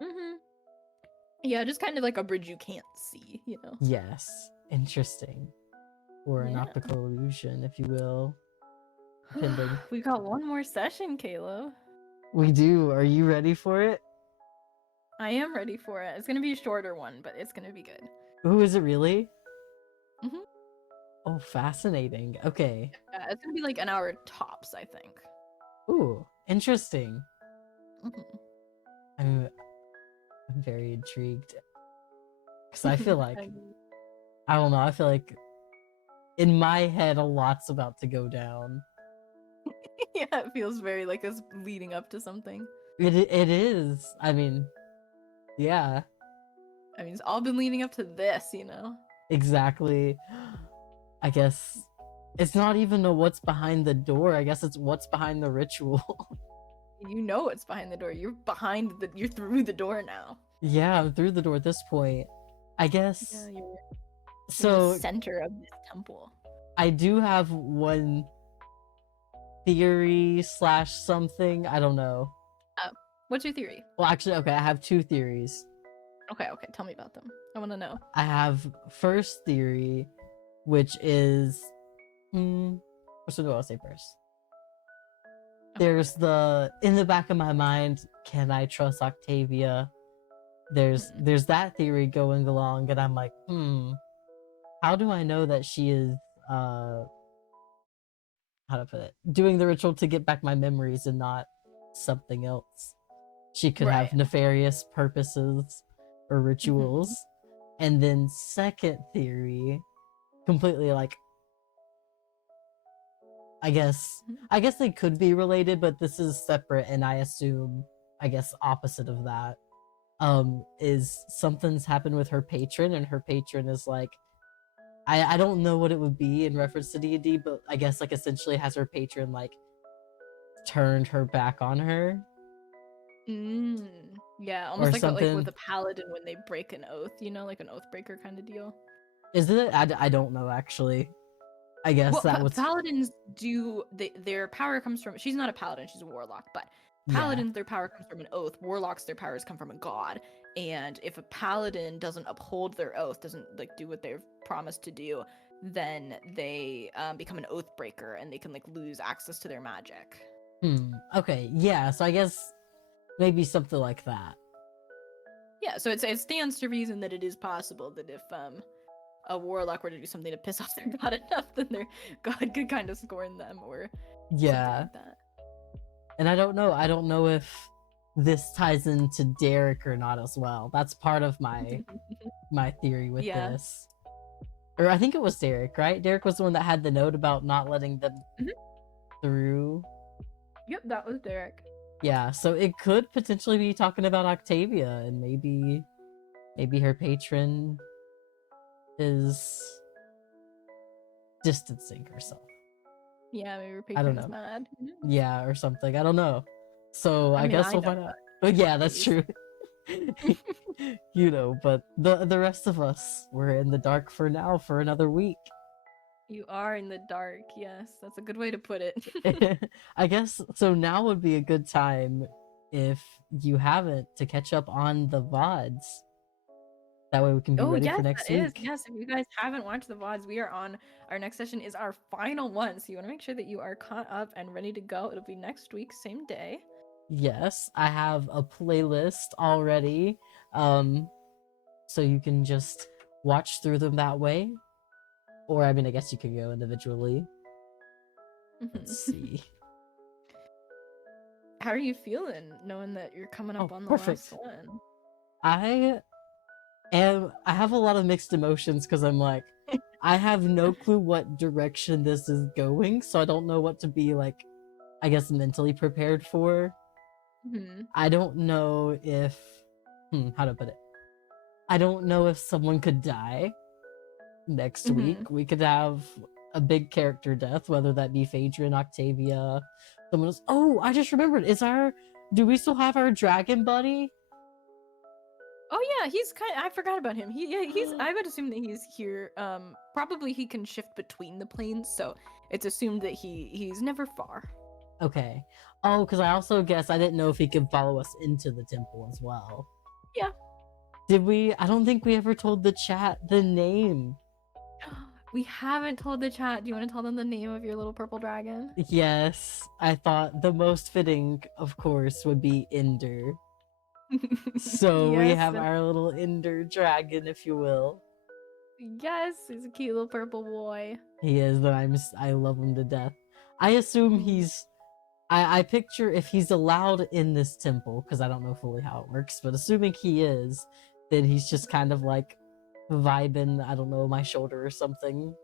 Hmm. Yeah, just kind of like a bridge you can't see, you know. Yes. Interesting. Or an Yeah. optical illusion, if you will. Depending. We got one more session, Kayla. We do. Are you ready for it? I am ready for it. It's gonna be a shorter one, but it's gonna be good. Ooh, is it really? Hmm. Oh, fascinating. Okay. It's gonna be like an hour tops, I think. Ooh, interesting. Hmm. I'm I'm very intrigued. Because I feel like I don't know, I feel like in my head a lot's about to go down. Yeah, it feels very like it's leading up to something. It is. I mean, yeah, I mean, it's all been leading up to this, you know? exactly. I guess it's not even a what's behind the door. I guess it's what's behind the ritual. You know what's behind the door. You're through the door now. Yeah, I'm through the door at this point. I guess Yeah, you're the so. center of this temple. I do have one theory slash something. I don't know. What's your theory? Well, actually, okay, I have two theories. Okay, tell me about them. I want to know. I have first theory, which is, what should I say first? Okay. There's in the back of my mind, can I trust Octavia? There's that theory going along, and I'm like, how do I know that she is how to put it, doing the ritual to get back my memories and not something else? She could Right. have nefarious purposes or rituals. And then second theory, completely like, I guess they could be related, but this is separate, and I assume I guess opposite of that, is something's happened with her patron, and her patron is like, I don't know what it would be in reference to D&D, but I guess like essentially has her patron like turned her back on her Yeah, or almost like with something. a paladin when they break an oath, like an oath breaker kind of deal. Isn't it? I don't know actually. I guess Well, that was paladins do their power comes from. She's not a paladin; she's a warlock. But yeah. paladins, their power comes from an oath. Warlocks, their powers come from a god. And if a paladin doesn't uphold their oath, doesn't like do what they've promised to do, then they become an oath breaker, and they can like lose access to their magic. Okay, yeah. So I guess maybe something like that. Yeah, so it stands to reason that it is possible that if a warlock were to do something to piss off their god enough, then their god could kind of scorn them or something Yeah. like that. And I don't know. I don't know if this ties into Derek or not as well. That's part of my theory with Yeah. this. Or I think it was Derek, right? Derek was the one that had the note about not letting them through. Yep, that was Derek. Yeah, so it could potentially be talking about Octavia, and maybe her patron is distancing herself. Yeah, maybe her I don't patron's know. mad. Yeah, or something. I don't know. So I mean, guess I we'll know, find out. But yeah, that's true. But the rest of us, we're in the dark for now for another week. You are in the dark, yes. That's a good way to put it. I guess so now would be a good time if you haven't to catch up on the VODs. That way we can be Oh, ready yes, for next that is. week. Yes, if you guys haven't watched the VODs, we are on our next session is our final one. So you want to make sure that you are caught up and ready to go. It'll be next week, same day. Yes, I have a playlist already. So you can just watch through them that way. Or I mean I guess you could go individually. Let's see. How are you feeling knowing that you're coming up on the perfect. last one? I have a lot of mixed emotions because I'm like, I have no clue what direction this is going, so I don't know what to be like, I guess mentally prepared for. I don't know if how to put it. I don't know if someone could die next week. We could have a big character death, whether that be Phaedra, Octavia, someone else. Oh, I just remembered. Do we still have our dragon buddy? Oh yeah, I forgot about him. He's I would assume that he's here. Probably he can shift between the planes, so it's assumed that he's never far. Okay. Oh, because I also guess I didn't know if he could follow us into the temple as well. Yeah. Did we? I don't think we ever told the chat the name. We haven't told the chat. Do you want to tell them the name of your little purple dragon? Yes, I thought the most fitting, of course, would be Ender. So we have our little Ender dragon, if you will. Yes, he's a cute little purple boy. He is, but I love him to death. I assume he's. I picture if he's allowed in this temple, because I don't know fully how it works, but assuming he is, then he's just kind of like vibing, I don't know, my shoulder or something.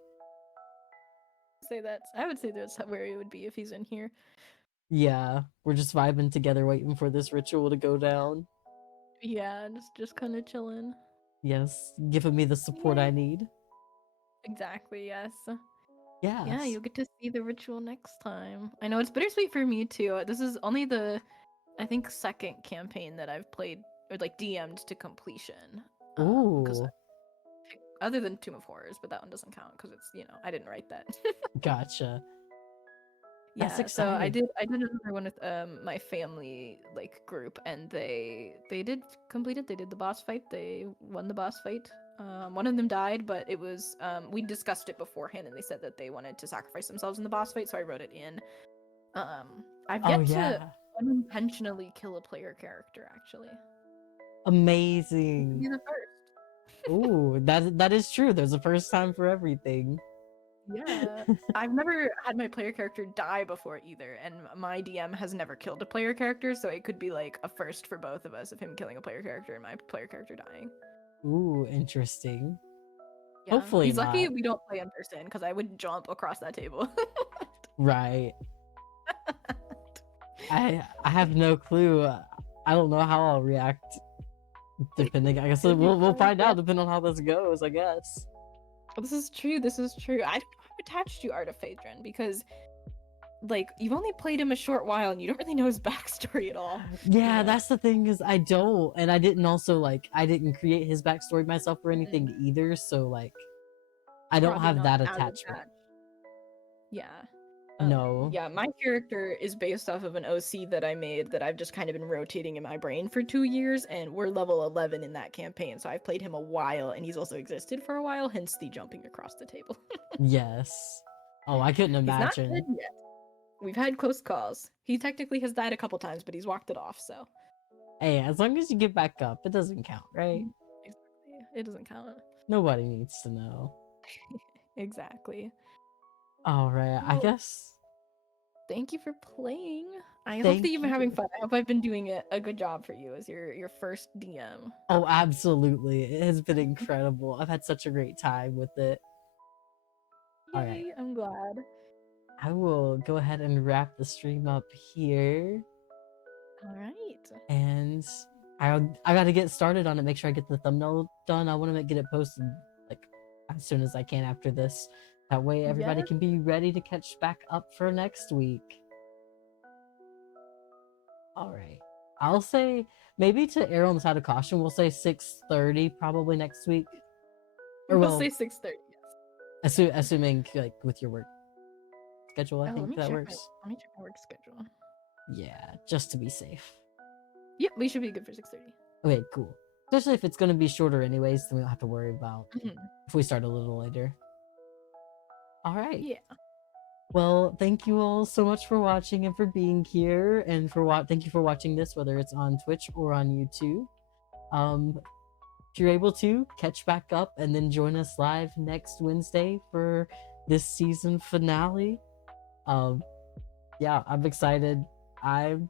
I would say that's where he would be if he's in here. Yeah, we're just vibing together, waiting for this ritual to go down. Yeah, just kind of chilling. Yes, giving me the support I need. Exactly, yes. Yes. Yeah, you'll get to see the ritual next time. I know it's bittersweet for me too. This is only the, I think, second campaign that I've played or like DM'd to completion. Ooh. Other than Tomb of Horrors, but that one doesn't count because it's I didn't write that. Gotcha. Yeah, so I did another one with my family like group, and they did complete it. They did the boss fight. They won the boss fight. One of them died, but it was we discussed it beforehand, and they said that they wanted to sacrifice themselves in the boss fight, so I wrote it in. I've yet to unintentionally kill a player character, actually. Amazing. You're the first. Ooh, that is true. There's a first time for everything. Yeah, I've never had my player character die before either, and my DM has never killed a player character, so it could be like a first for both of us of him killing a player character and my player character dying. Ooh, interesting. Yeah. Hopefully he's not. lucky we don't play in person because I would jump across that table. Right. I have no clue. I don't know how I'll react. Depending, I guess we'll find out depending on how this goes. I guess. This is true. This is true. I'm attached to Art of Phaedron because, like, you've only played him a short while and you don't really know his backstory at all. Yeah, know? that's the thing is I don't, and I didn't also like I didn't create his backstory myself or anything either. So like, I don't Probably have not that as attachment. attached. Yeah. No. Yeah, my character is based off of an OC that I made that I've just kind of been rotating in my brain for 2 years, and we're level 11 in that campaign, so I've played him a while, and he's also existed for a while, hence the jumping across the table. Yes. Oh, I couldn't He's not imagine. dead yet. We've had close calls. He technically has died a couple times, but he's walked it off, so. Hey, as long as you get back up, it doesn't count, right? Exactly. It doesn't count. Nobody needs to know. Exactly. All right, I Well, guess. thank you for playing. I hope Thank that you've been having you. fun. I hope I've been doing a good job for you as your first DM. Oh, absolutely. It has been incredible. I've had such a great time with it. All right. Yay, I'm glad. I will go ahead and wrap the stream up here. All right. And I got to get started on it. Make sure I get the thumbnail done. I want to get it posted like as soon as I can after this. That way everybody Yes. can be ready to catch back up for next week. All right. I'll say maybe to err on the side of caution, we'll say 6:30 probably next week. Or We'll well, say 6:30. assuming like with your work schedule, I Oh, think that works. let me check my work schedule. Yeah, just to be safe. Yep, we should be good for 6:30. Okay, cool. Especially if it's going to be shorter anyways, then we don't have to worry about Mhm. if we start a little later. All right. Yeah. Well, thank you all so much for watching and for being here, and thank you for watching this, whether it's on Twitch or on YouTube. If you're able to, catch back up and then join us live next Wednesday for this season finale. Yeah, I'm excited. I'm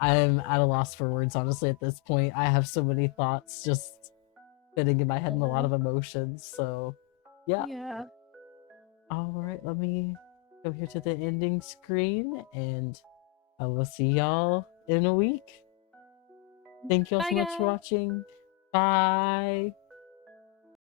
at a loss for words, honestly, at this point. I have so many thoughts just spinning in my head and a lot of emotions. So, yeah. Yeah. All right, let me go here to the ending screen, and I will see y'all in a week. Thank y'all Bye, so much for guys. watching. Bye.